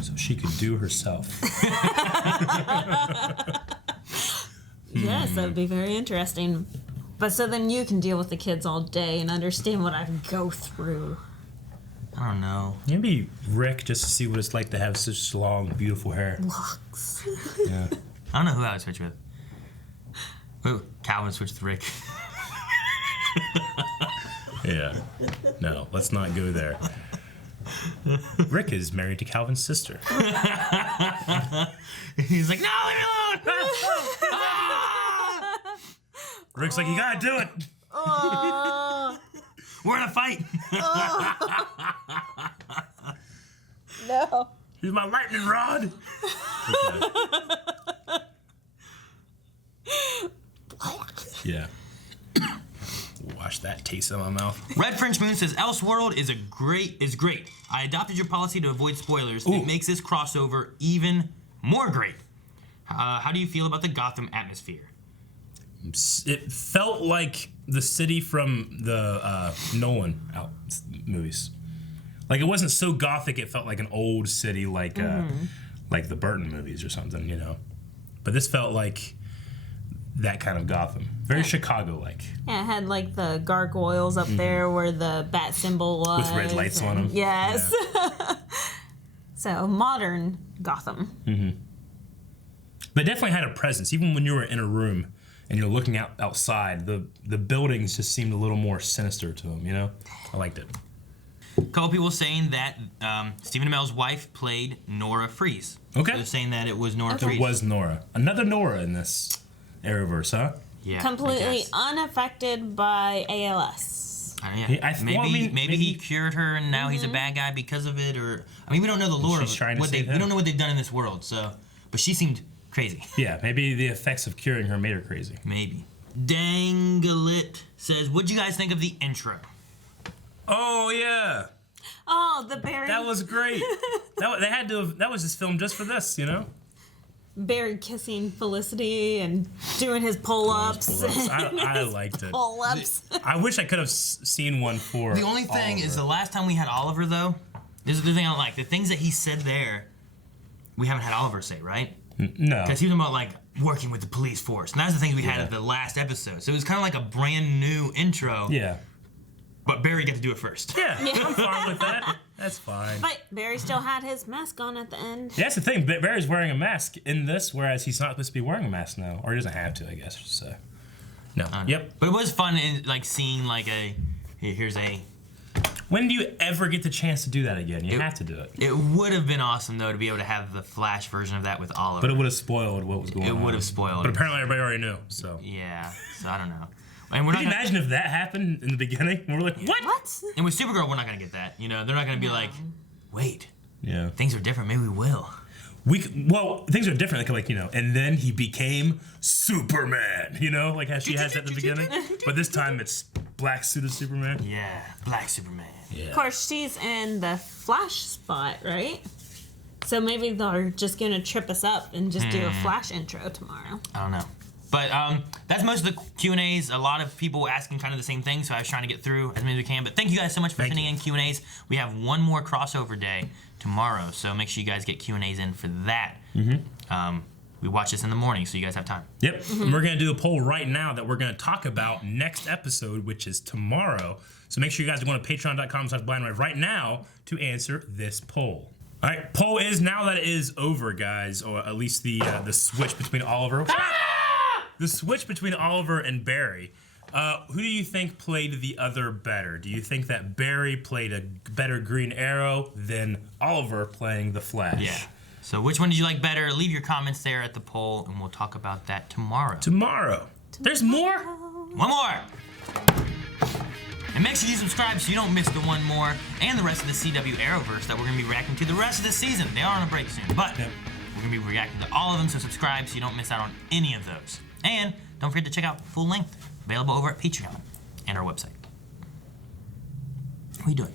So she could do herself. Yes, that would be very interesting. But so then you can deal with the kids all day and understand what I go through. I don't know. Maybe Rick, just to see what it's like to have such long, beautiful hair. Locks. Yeah. I don't know who I would switch with. Ooh, Calvin switched with Rick. Yeah. No, let's not go there. Rick is married to Calvin's sister. He's like, no, leave me alone! Rick's like, you gotta do it. We're in a fight. No. Here's my lightning rod. Okay. Yeah. Wash that taste in my mouth. Red French Moon says Elseworld is great. I adopted your policy to avoid spoilers. Ooh. It makes this crossover even more great. How do you feel about the Gotham atmosphere? It felt like the city from the Nolan movies. Like, it wasn't so gothic. It felt like an old city, like the Burton movies or something, you know. But this felt like that kind of Gotham, very Chicago-like. Yeah, it had like the gargoyles up there where the bat symbol was. With red lights on them. Yes. Yeah. So modern Gotham. But it definitely had a presence, even when you were in a room and you're looking outside. The buildings just seemed a little more sinister to them, you know. I liked it. A couple people saying that Stephen Amell's wife played Nora Freeze. Okay. They're saying that it was Nora It Freeze. was Nora. Another Nora in this Arrowverse, huh? Yeah, Completely unaffected by ALS. Yeah. Maybe he cured her and now he's a bad guy because of it, or I mean, we don't know the lore of it. We don't know what they've done in this world, so. But she seemed crazy. Yeah, maybe the effects of curing her made her crazy. Maybe. Dangalit says, what'd you guys think of the intro? Oh yeah. Oh, the Barry. That was great. That was just filmed just for this, you know. Barry kissing Felicity and doing his pull-ups. I liked it. Pull-ups. I wish I could have seen one for. The only thing is, the last time we had Oliver, though, this is the thing I don't like. The things that he said there, we haven't had Oliver say, right? No. Because he was about, like, working with the police force. And that's the things we had at the last episode. So it was kind of like a brand new intro. Yeah. But Barry got to do it first. Yeah, I'm fine with that. That's fine. But Barry still had his mask on at the end. Yeah, that's the thing. Barry's wearing a mask in this, whereas he's not supposed to be wearing a mask now. Or he doesn't have to, I guess. So. No. Yep. But it was fun, like, seeing, like, here's a... When do you ever get the chance to do that again? You have to do it. It would have been awesome, though, to be able to have the Flash version of that with Oliver. But it would have spoiled what was going on. It would have spoiled. But apparently everybody already knew, so. Yeah, so I don't know. And Can you imagine if that happened in the beginning? And we're like, what? And with Supergirl, we're not going to get that. You know, they're not going to be like, wait, yeah, things are different. Maybe we will. Well, things are different. Like, you know, and then he became Superman. You know, like how she has at the beginning. But this time it's black suited Superman. Yeah, black Superman. Yeah. Of course, she's in the Flash spot, right? So maybe they're just going to trip us up and just do a Flash intro tomorrow. I don't know. But that's most of the Q&As. A lot of people asking kind of the same thing, so I was trying to get through as many as we can. But thank you guys so much for sending in Q&As. We have one more crossover day tomorrow, so make sure you guys get Q&As in for that. We watch this in the morning, so you guys have time. Yep. And we're going to do a poll right now that we're going to talk about next episode, which is tomorrow. So make sure you guys are going to patreon.com/blindrive right now to answer this poll. All right, poll is now that it is over, guys, or at least the switch between Oliver. The switch between Oliver and Barry. Who do you think played the other better? Do you think that Barry played a better Green Arrow than Oliver playing the Flash? Yeah. So which one did you like better? Leave your comments there at the poll, and we'll talk about that tomorrow. Tomorrow. There's more? One more. And make sure you subscribe so you don't miss the one more and the rest of the CW Arrowverse that we're going to be reacting to the rest of the season. They are on a break soon, but we're going to be reacting to all of them, so subscribe so you don't miss out on any of those. And don't forget to check out full length, available over at Patreon and our website. What are you doing?